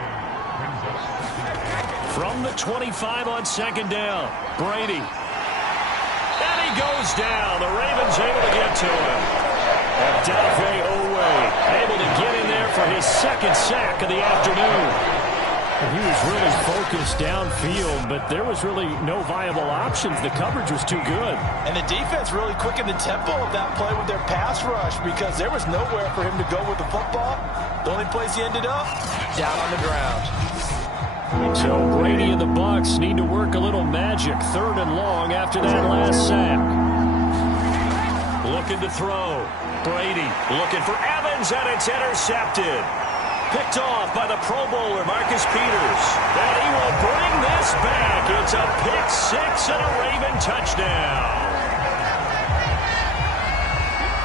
From the 25 on 2nd down, Brady. And he goes down. The Ravens able to get to him. And Dafe Owe able to get in there for his 2nd sack of the afternoon. He was really focused downfield, but there was really no viable options. The coverage was too good. And the defense really quickened the tempo of that play with their pass rush, because there was nowhere for him to go with the football. The only place he ended up, down on the ground. So Brady and the Bucs need to work a little magic. 3rd and long after that last sack. Looking to throw. Brady looking for Evans, and it's intercepted. Picked off by the Pro Bowler, Marcus Peters. And he will bring this back. It's a pick 6 and a Raven touchdown.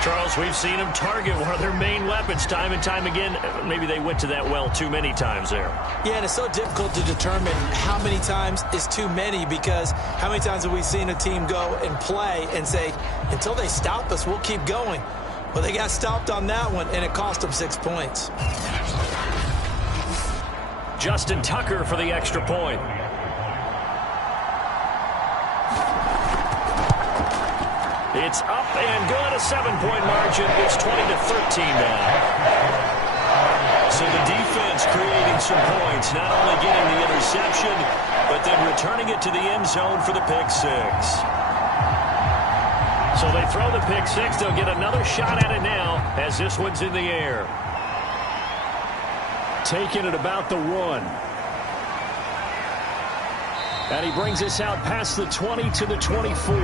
Charles, we've seen him target one of their main weapons time and time again. Maybe they went to that well too many times there. Yeah, and it's so difficult to determine how many times is too many, because how many times have we seen a team go and play and say, until they stop us, we'll keep going. Well, they got stopped on that one, and it cost them 6 points. Justin Tucker for the extra point. It's up and good, a 7-point margin. It's 20-13 now. So the defense creating some points, not only getting the interception, but then returning it to the end zone for the pick 6. So they throw the pick 6. They'll get another shot at it now as this one's in the air. Taking it about the 1. And he brings us out past the 20 to the 24.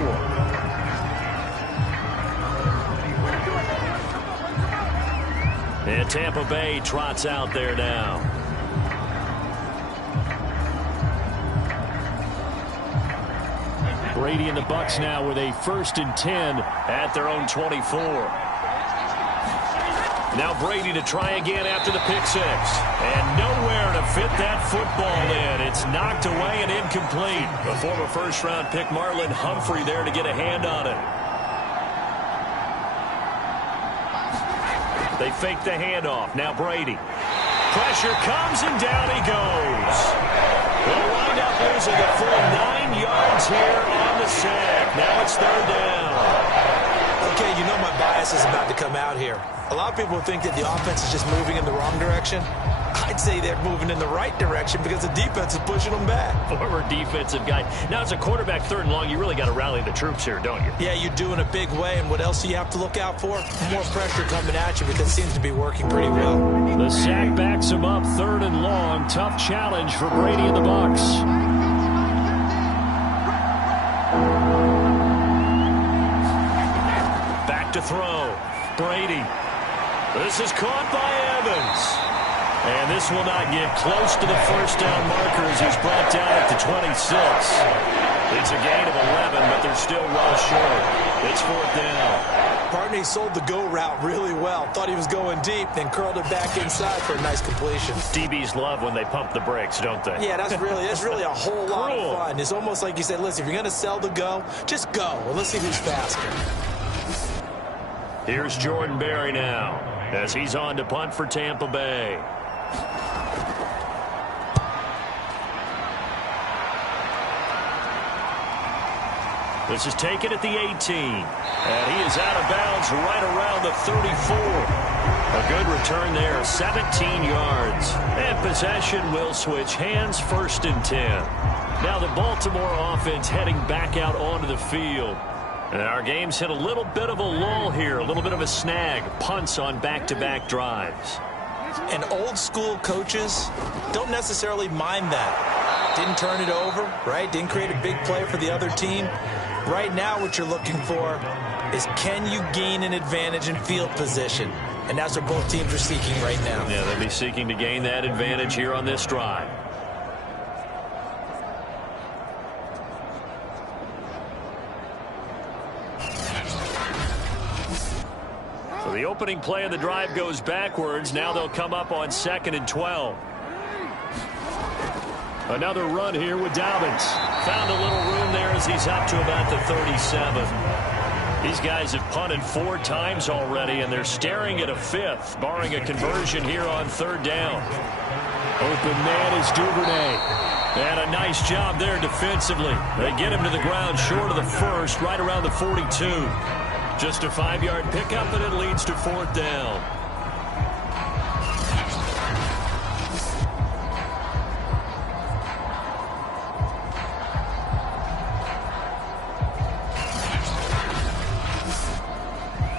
Tampa Bay trots out there now. Brady and the Bucs now with a 1st and 10 at their own 24. Now Brady to try again after the pick six. And nowhere to fit that football in. It's knocked away and incomplete. The former first-round pick Marlon Humphrey there to get a hand on it. They fake the handoff. Now Brady. Pressure comes and down he goes. They'll wind up losing a full 9 yards here on the sack. Now it's 3rd down. Okay, you know my bias is about to come out here. A lot of people think that the offense is just moving in the wrong direction. I'd say they're moving in the right direction because the defense is pushing them back. Former defensive guy. Now, as a quarterback 3rd and long, you really got to rally the troops here, don't you? Yeah, you do in a big way. And what else do you have to look out for? More pressure coming at you because it seems to be working pretty well. The sack backs him up 3rd and long. Tough challenge for Brady and the Bucs. Back to throw. Brady. This is caught by Evans. And this will not get close to the 1st down marker as he's brought down at the 26. It's a gain of 11, but they're still well short. It's 4th down. Partney sold the go route really well. Thought he was going deep, then curled it back inside for a nice completion. DBs love when they pump the brakes, don't they? Yeah, that's really a whole lot of fun. It's almost like you said, listen, if you're going to sell the go, just go. Well, let's see who's faster. Here's Jordan Berry now as he's on to punt for Tampa Bay. This is taken at the 18. And he is out of bounds right around the 34. A good return there, 17 yards. And possession will switch hands, 1st and 10. Now the Baltimore offense heading back out onto the field. And our game's hit a little bit of a lull here, a little bit of a snag. Punts on back-to-back drives. And old school coaches don't necessarily mind that. Didn't turn it over, right? Didn't create a big play for the other team. Right now what you're looking for is can you gain an advantage in field position? And that's what both teams are seeking right now. Yeah, they'll be seeking to gain that advantage here on this drive. So the opening play of the drive goes backwards. Now they'll come up on 2nd and 12. Another run here with Dobbins. Found a little room there as he's up to about the 37. These guys have punted 4 times already, and they're staring at a 5th, barring a conversion here on 3rd down. Open man is Duvernay. And a nice job there defensively. They get him to the ground short of the 1st, right around the 42. Just a 5-yard pickup, and it leads to 4th down.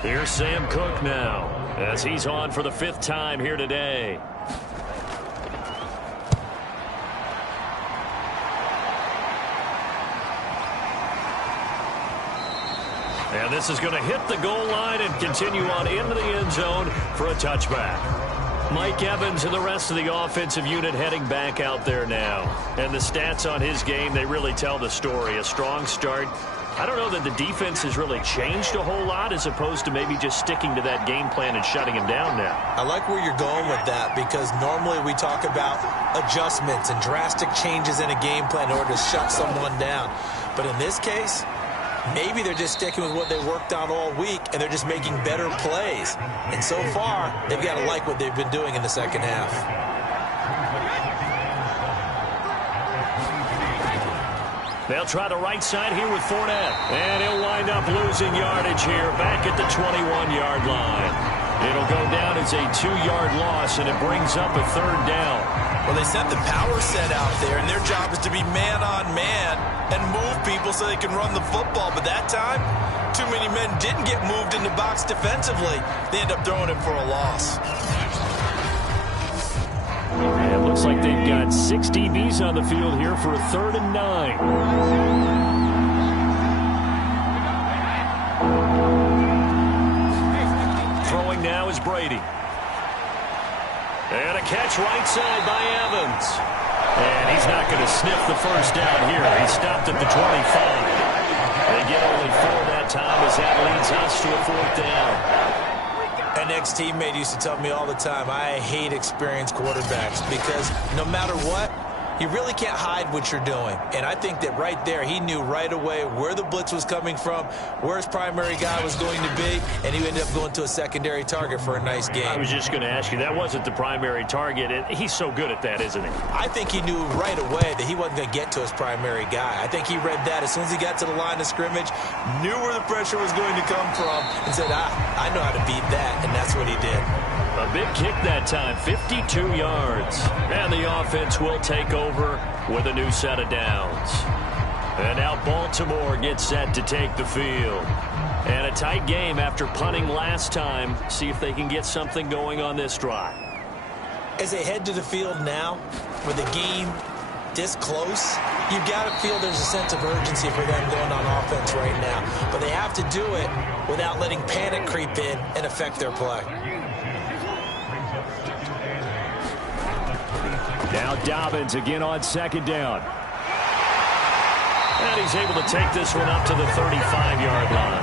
Here's Sam Cook now, as he's on for the 5th time here today. And this is going to hit the goal line and continue on into the end zone for a touchback. Mike Evans and the rest of the offensive unit heading back out there now. And the stats on his game, they really tell the story. A strong start. I don't know that the defense has really changed a whole lot as opposed to maybe just sticking to that game plan and shutting him down now. I like where you're going with that because normally we talk about adjustments and drastic changes in a game plan in order to shut someone down. But in this case, maybe they're just sticking with what they worked on all week and they're just making better plays. And so far, they've got to like what they've been doing in the second half. They'll try the right side here with Fournette. And he'll wind up losing yardage here back at the 21-yard line. It'll go down as a 2-yard loss, and it brings up a 3rd down. Well, they sent the power set out there, and their job is to be man-on-man and move people so they can run the football. But that time, too many men didn't get moved in the box defensively. They end up throwing it for a loss. And it looks like they've got 6 DBs on the field here for a 3rd and 9. Throwing now is Brady. And a catch right side by Evans. And he's not going to sniff the first down here. He stopped at the 25. They get only 4 that time as that leads us to a 4th down. An ex-teammate used to tell me all the time, I hate experienced quarterbacks because no matter what, you really can't hide what you're doing. And I think that right there, he knew right away where the blitz was coming from, where his primary guy was going to be, and he ended up going to a secondary target for a nice game. I was just going to ask you, that wasn't the primary target. And he's so good at that, isn't he? I think he knew right away that he wasn't going to get to his primary guy. I think he read that as soon as he got to the line of scrimmage, knew where the pressure was going to come from, and said, I know how to beat that, and that's what he did. A big kick that time, 52 yards. And the offense will take over with a new set of downs. And now Baltimore gets set to take the field. And a tight game after punting last time. See if they can get something going on this drive. As they head to the field now, with the game this close, you've got to feel there's a sense of urgency for them going on offense right now. But they have to do it without letting panic creep in and affect their play. Now Dobbins again on 2nd down. And he's able to take this one up to the 35-yard line.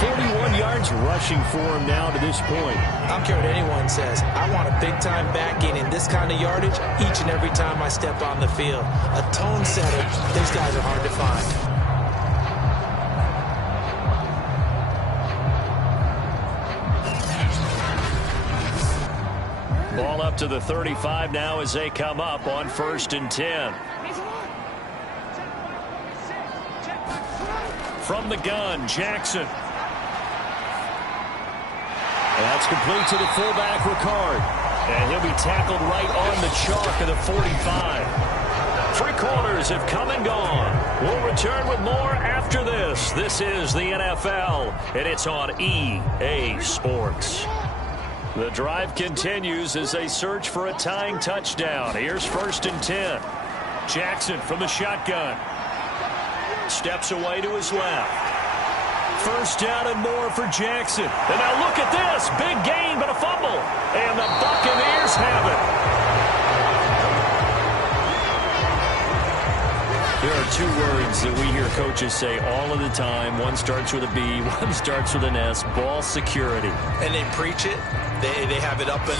41 yards rushing for him now to this point. I don't care what anyone says. I want a big-time back gaining this kind of yardage each and every time I step on the field. A tone setter, these guys are hard to find. Ball up to the 35 now as they come up on 1st and 10. From the gun, Jackson. That's complete to the fullback, Ricard. And he'll be tackled right on the chalk of the 45. 3 quarters have come and gone. We'll return with more after this. This is the NFL, and it's on EA Sports. The drive continues as they search for a tying touchdown. Here's 1st and 10. Jackson from the shotgun. Steps away to his left. 1st down and more for Jackson. And now look at this. Big gain, but a fumble. And the Buccaneers have it. There are 2 words that we hear coaches say all of the time. One starts with a B, one starts with an S. Ball security. And they preach it. They have it up in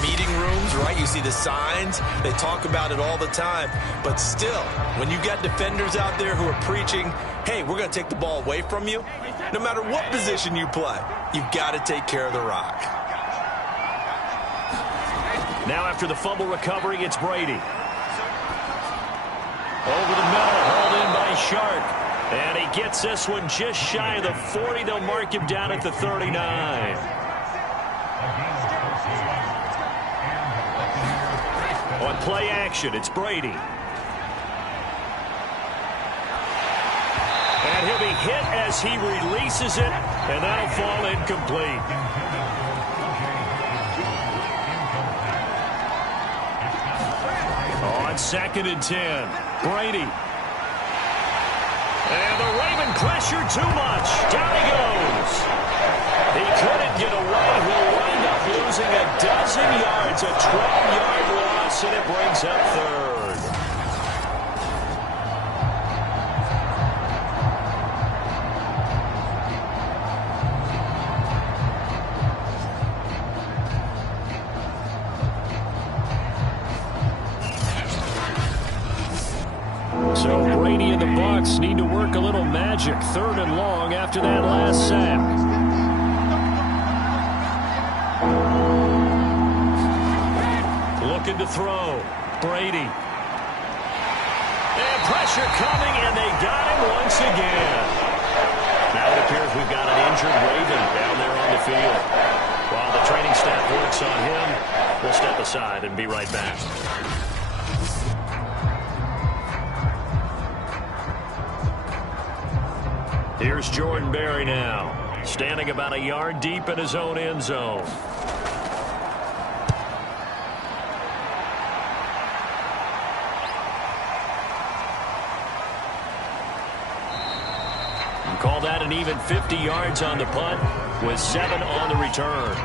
meeting rooms, right? You see the signs. They talk about it all the time. But still, when you got defenders out there who are preaching, hey, we're going to take the ball away from you, no matter what position you play, you've got to take care of the rock. Now after the fumble recovery, it's Brady. Over the middle, hauled in by Shark. And he gets this one just shy of the 40. They'll mark him down at the 39. On play action, it's Brady. And he'll be hit as he releases it, and that'll fall incomplete. On 2nd and 10, Brady. And the Raven pressure too much. Down he goes. He couldn't get away. He'll wind up losing a dozen yards, a 12-yard loss, and it brings up 3rd. So Brady and the Bucs need to work a little magic. 3rd and long after that last sack. Looking to throw. Brady. And pressure coming, and they got him once again. Now it appears we've got an injured Raven down there on the field. While the training staff works on him, we'll step aside and be right back. Here's Jordan Berry now, standing about a yard deep in his own end zone. Call that an even 50 yards on the punt with 7 on the return.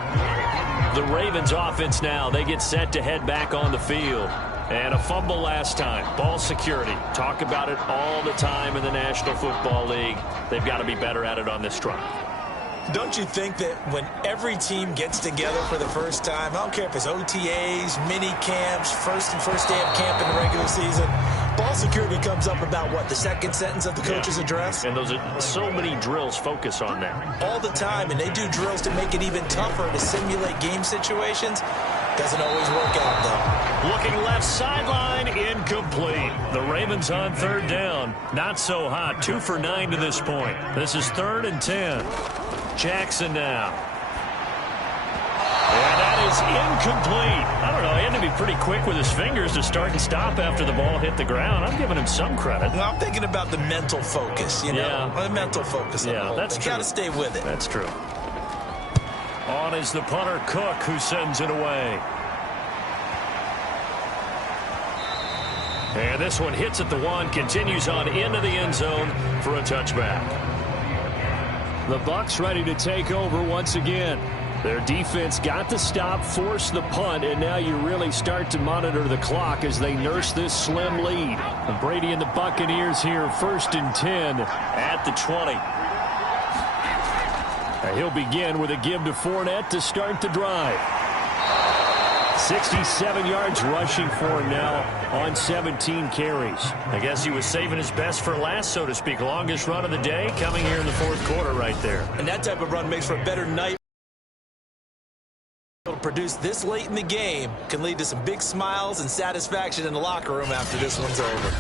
The Ravens offense now, they get set to head back on the field. And a fumble last time. Ball security. Talk about it all the time in the National Football League. They've got to be better at it on this drive. Don't you think that when every team gets together for the first time, I don't care if it's OTAs, mini camps, first day of camp in the regular season, ball security comes up about what, the second sentence of the coach's address? And those are so many drills focus on that. All the time, and they do drills to make it even tougher to simulate game situations. Doesn't always work out, though. Looking left sideline, incomplete. The Ravens on third down. Not so hot. 2 for 9 to this point. This is 3rd and 10. Jackson now. And that is incomplete. I don't know. He had to be pretty quick with his fingers to start and stop after the ball hit the ground. I'm giving him some credit. Well, I'm thinking about the mental focus, you know. Yeah. The mental focus. Yeah, that's true. Got to stay with it. That's true. On is the punter, Cook, who sends it away. And this one hits at the 1, continues on into the end zone for a touchback. The Bucs ready to take over once again. Their defense got the stop, forced the punt, and now you really start to monitor the clock as they nurse this slim lead. And Brady and the Buccaneers here, 1st and 10 at the 20. He'll begin with a give to Fournette to start the drive. 67 yards rushing for him now on 17 carries. I guess he was saving his best for last, so to speak. Longest run of the day coming here in the 4th quarter right there. And that type of run makes for a better night. Produce this late in the game can lead to some big smiles and satisfaction in the locker room after this one's over.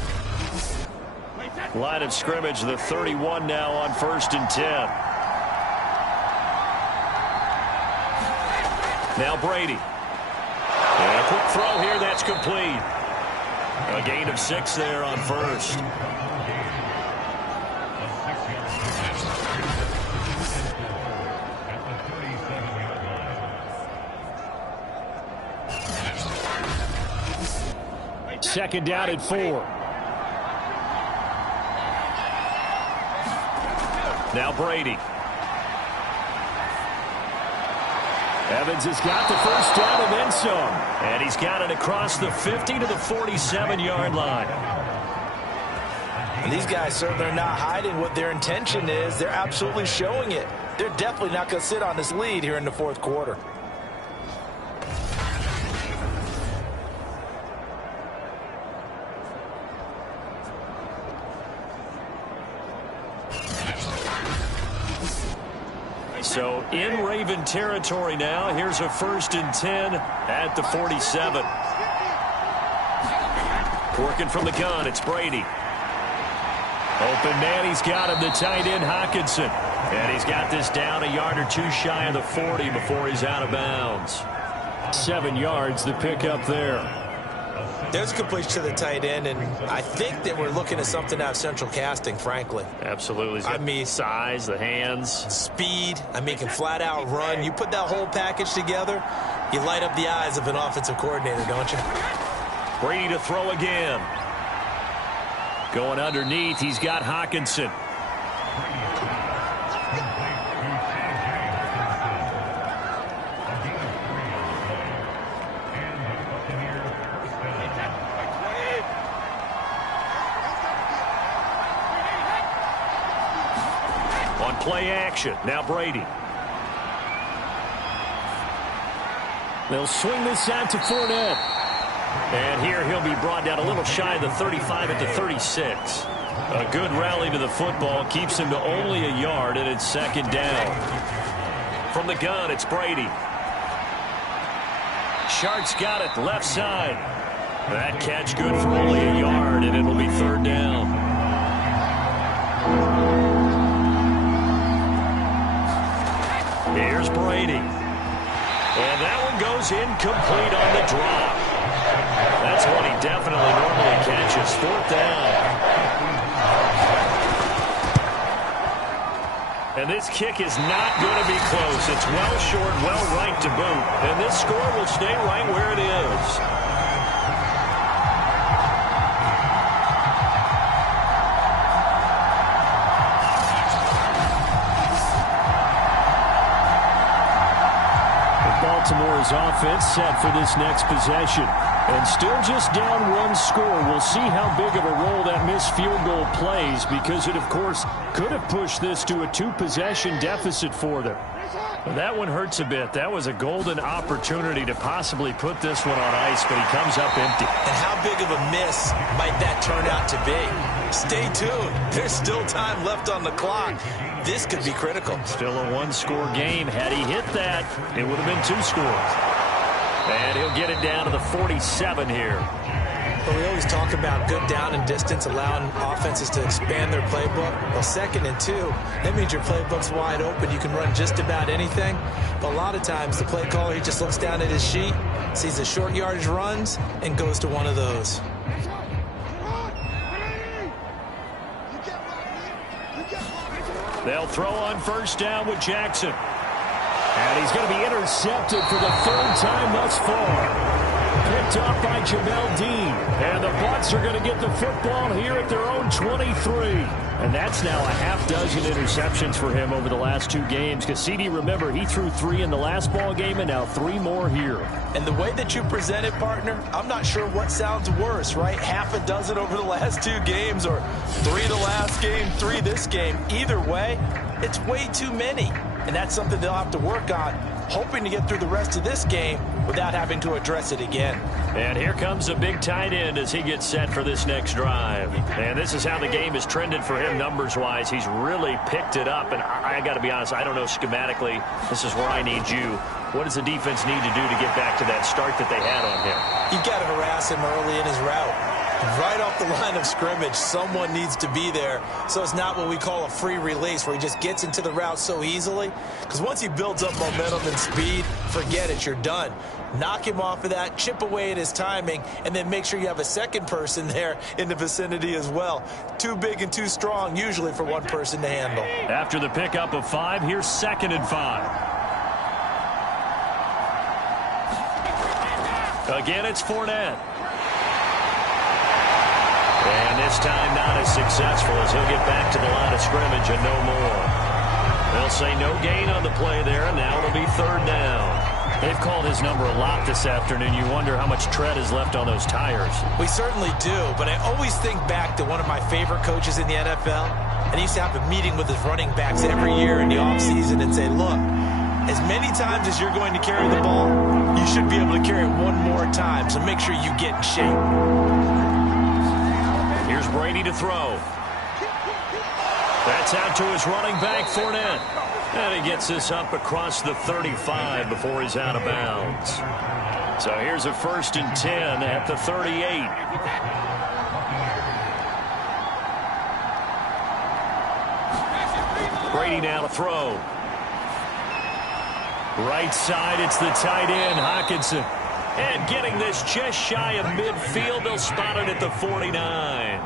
Line of scrimmage, the 31 now on 1st and 10. Now Brady. And a quick throw here, that's complete. A gain of 6 there on 1st. Second down at 4. Now Brady. Evans has got the first down and then some. And he's got it across the 50 to the 47-yard line. And these guys certainly are not hiding what their intention is. They're absolutely showing it. They're definitely not going to sit on this lead here in the 4th quarter. So in Raven territory now. Here's a 1st and 10 at the 47. Working from the gun, it's Brady. Open man, he's got him, the tight end Hockenson. And he's got this down a yard or 2 shy of the 40 before he's out of bounds. 7 yards, the pickup there. There's a completion to the tight end, and I think that we're looking at something out of central casting, frankly. Absolutely. I mean, size, the hands. Speed. I mean, can flat out run. You put that whole package together, you light up the eyes of an offensive coordinator, don't you? Brady to throw again. Going underneath, he's got Hockenson. Play action. Now Brady. They'll swing this out to Fournette. And here he'll be brought down a little shy of the 35 at the 36. A good rally to the football keeps him to only a yard, and it's 2nd down. From the gun, it's Brady. Shart's got it, left side. That catch good for only a yard, and it'll be 3rd down. Here's Brady. And that one goes incomplete on the drop. That's one he definitely normally catches. 4th down. And this kick is not going to be close. It's well short, well right to boot. And this score will stay right where it is. Baltimore's offense set for this next possession. And still just down one score. We'll see how big of a role that missed field goal plays, because it, of course, could have pushed this to a 2-possession deficit for them. Well, that one hurts a bit. That was a golden opportunity to possibly put this one on ice, but he comes up empty. And how big of a miss might that turn out to be? Stay tuned. There's still time left on the clock. This could be critical. Still a one-score game. Had he hit that, it would have been 2 scores. And he'll get it down to the 47 here. But we always talk about good down and distance, allowing offenses to expand their playbook. Well, 2nd and 2, that means your playbook's wide open. You can run just about anything. But a lot of times, the play caller, he just looks down at his sheet, sees the short yardage runs, and goes to one of those. They'll throw on first down with Jackson. And he's going to be intercepted for the 3rd time thus far. Picked up by Jamel Dean. And the Bucs are going to get the football here at their own 23. And that's now a half-dozen interceptions for him over the last 2 games. Because CD, remember, he threw 3 in the last ball game and now 3 more here. And the way that you present it, partner, I'm not sure what sounds worse, right? Half a dozen over the last 2 games, or 3 the last game, 3 this game. Either way, it's way too many. And that's something they'll have to work on, hoping to get through the rest of this game without having to address it again. And here comes a big tight end as he gets set for this next drive. And this is how the game has trended for him numbers-wise. He's really picked it up. And I got to be honest, I don't know schematically. This is where I need you. What does the defense need to do to get back to that start that they had on him? You've got to harass him early in his route. Right off the line of scrimmage, someone needs to be there. So it's not what we call a free release, where he just gets into the route so easily. Because once he builds up momentum and speed, forget it, you're done. Knock him off of that, chip away at his timing, and then make sure you have a second person there in the vicinity as well. Too big and too strong, usually, for one person to handle. After the pickup of 5, here's 2nd and 5. Again, it's Fournette. And this time not as successful, as he'll get back to the line of scrimmage and no more. They'll say no gain on the play there, and now it'll be 3rd down. They've called his number a lot this afternoon. You wonder how much tread is left on those tires. We certainly do, but I always think back to one of my favorite coaches in the NFL, and he used to have a meeting with his running backs every year in the offseason and say, look, as many times as you're going to carry the ball, you should be able to carry it one more time, so make sure you get in shape. Here's Brady to throw. That's out to his running back, Fournette. And he gets this up across the 35 before he's out of bounds. So here's a 1st and 10 at the 38. Brady now to throw. Right side, it's the tight end, Hockenson. And getting this just shy of midfield, they'll spot it at the 49.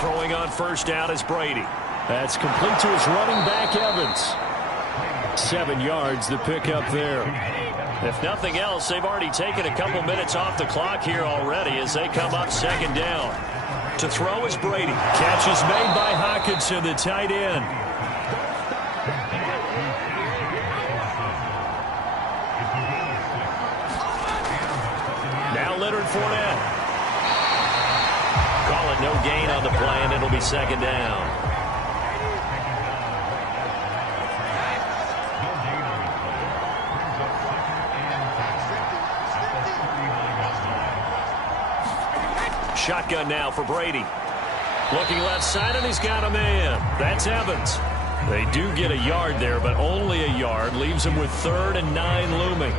Throwing on first down is Brady. That's complete to his running back, Evans. 7 yards, the pickup there. If nothing else, they've already taken a couple minutes off the clock here already as they come up 2nd down. To throw is Brady. Catch is made by Hockenson, the tight end. Now Leonard Fournette. Call it no gain on the play, and it'll be 2nd down. Shotgun now for Brady. Looking left side, and he's got a man. That's Evans. They do get a yard there, but only a yard. Leaves him with 3rd and 9 looming.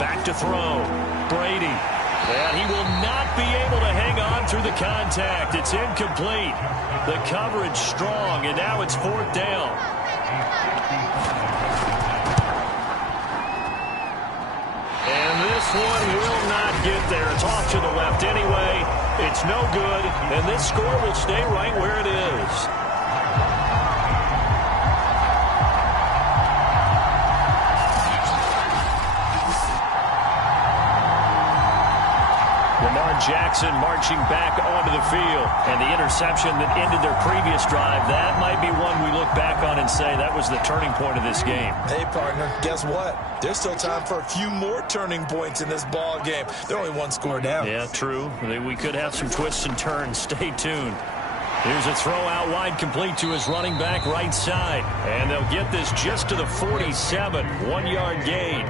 Back to throw. Brady. And he will not be able to hang on through the contact. It's incomplete. The coverage strong, and now it's 4th down. And this one will not get there. It's off to the left anyway. It's no good, and this score will stay right where it is. Jackson marching back onto the field. And the interception that ended their previous drive, that might be one we look back on and say that was the turning point of this game. Hey, partner, guess what? There's still time for a few more turning points in this ball game. They're only one score down. Yeah, true. We could have some twists and turns. Stay tuned. Here's a throw out wide, complete to his running back right side. And they'll get this just to the 47. 1-yard gain.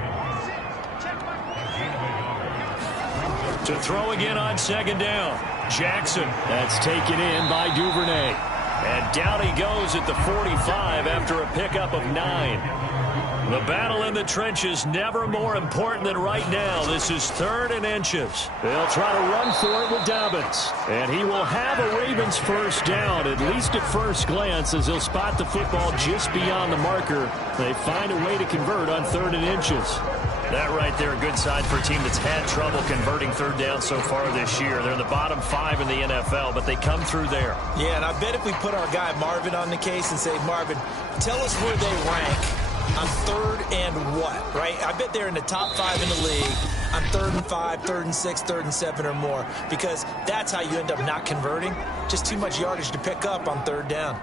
To throw again on second down. Jackson. That's taken in by Duvernay. And down he goes at the 45 after a pickup of 9. The battle in the trenches never more important than right now. This is 3rd and inches. They'll try to run for it with Dobbins. And he will have a Ravens first down, at least at first glance, as he'll spot the football just beyond the marker. They find a way to convert on 3rd and inches. That right there, a good sign for a team that's had trouble converting 3rd down so far this year. They're in the bottom 5 in the NFL, but they come through there. Yeah, and I bet if we put our guy Marvin on the case and say, Marvin, tell us where they rank on 3rd and what, right? I bet they're in the top 5 in the league on 3rd and 5, 3rd and 6, 3rd and 7 or more, because that's how you end up not converting. Just too much yardage to pick up on 3rd down.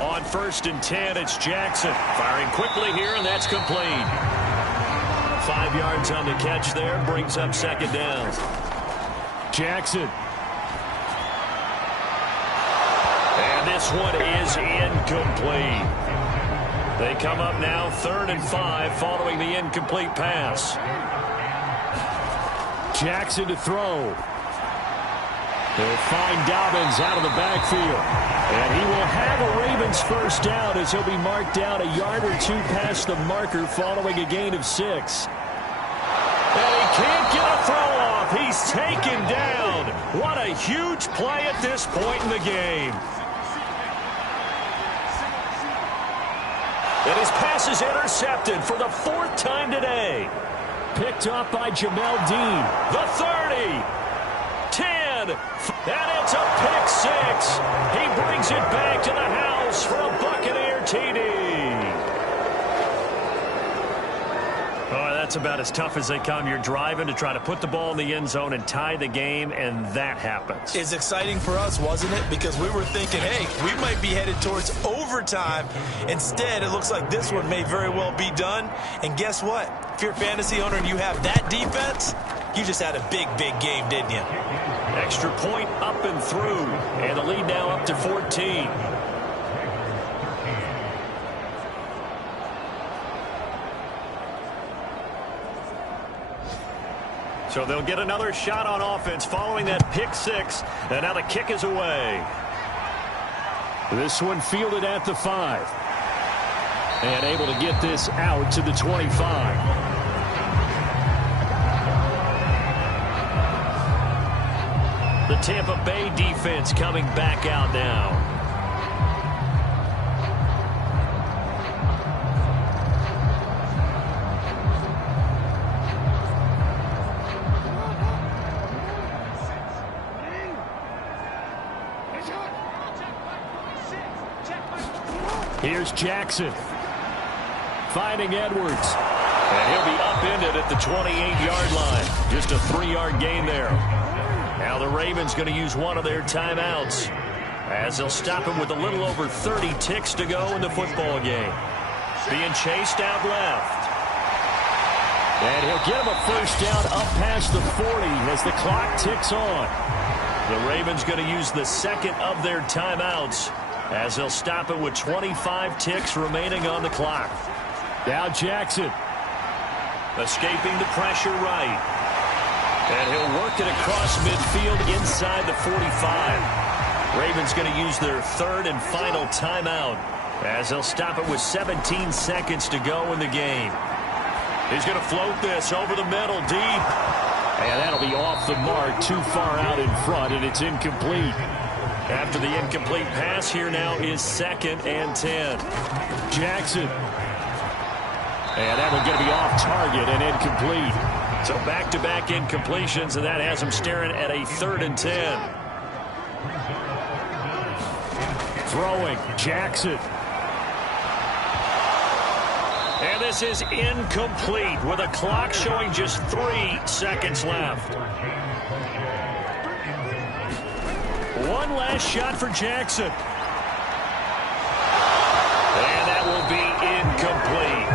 On 1st and 10, it's Jackson. Firing quickly here, and that's complete. 5 yards on the catch there, brings up second down. Jackson. And this one is incomplete. They come up now 3rd and 5 following the incomplete pass. Jackson to throw. They'll find Dobbins out of the backfield. And he will have a Ravens first down as he'll be marked down a yard or 2 past the marker following a gain of 6. And he can't get a throw off. He's taken down. What a huge play at this point in the game. And his pass is intercepted for the 4th time today. Picked up by Jamel Dean. The 30. 10. And it's a pick 6. He brings it back to the house for a Buccaneer TD. Oh, that's about as tough as they come. You're driving to try to put the ball in the end zone and tie the game, and that happens. It's exciting for us, wasn't it? Because we were thinking, hey, we might be headed towards overtime. Instead, it looks like this one may very well be done. And guess what? If you're a fantasy owner and you have that defense, you just had a big, big game, didn't you? Extra point up and through. And the lead now up to 14. So they'll get another shot on offense following that pick 6. And now the kick is away. This one fielded at the 5. And able to get this out to the 25. The Tampa Bay defense coming back out now. Here's Jackson. Finding Edwards. And he'll be upended at the 28-yard line. Just a 3-yard gain there. Now the Ravens going to use one of their timeouts as they'll stop him with a little over 30 ticks to go in the football game. Being chased out left. And he'll get him a first down up past the 40 as the clock ticks on. The Ravens going to use the second of their timeouts as they'll stop it with 25 ticks remaining on the clock. Now Jackson. Escaping the pressure right. And he'll work it across midfield inside the 45. Ravens going to use their 3rd and final timeout as they'll stop it with 17 seconds to go in the game. He's going to float this over the middle deep. And that'll be off the mark, too far out in front, and it's incomplete. After the incomplete pass, here now is 2nd and 10. Jackson. And that one's going to be off target and incomplete. So back-to-back incompletions, and that has him staring at a 3rd and 10. Throwing, Jackson. And this is incomplete with a clock showing just 3 seconds left. One last shot for Jackson. And that will be incomplete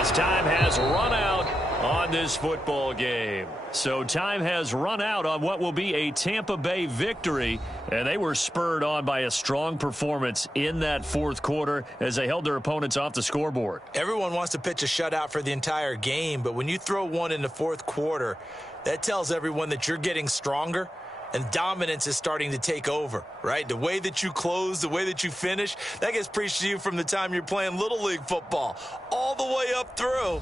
as time has run out on this football game. So time has run out on what will be a Tampa Bay victory, and they were spurred on by a strong performance in that fourth quarter as they held their opponents off the scoreboard. Everyone wants to pitch a shutout for the entire game, but when you throw one in the fourth quarter, that tells everyone that you're getting stronger and dominance is starting to take over, right? The way that you close, the way that you finish, that gets preached to you from the time you're playing Little League football all the way up through,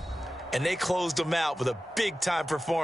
and they closed them out with a big-time performance.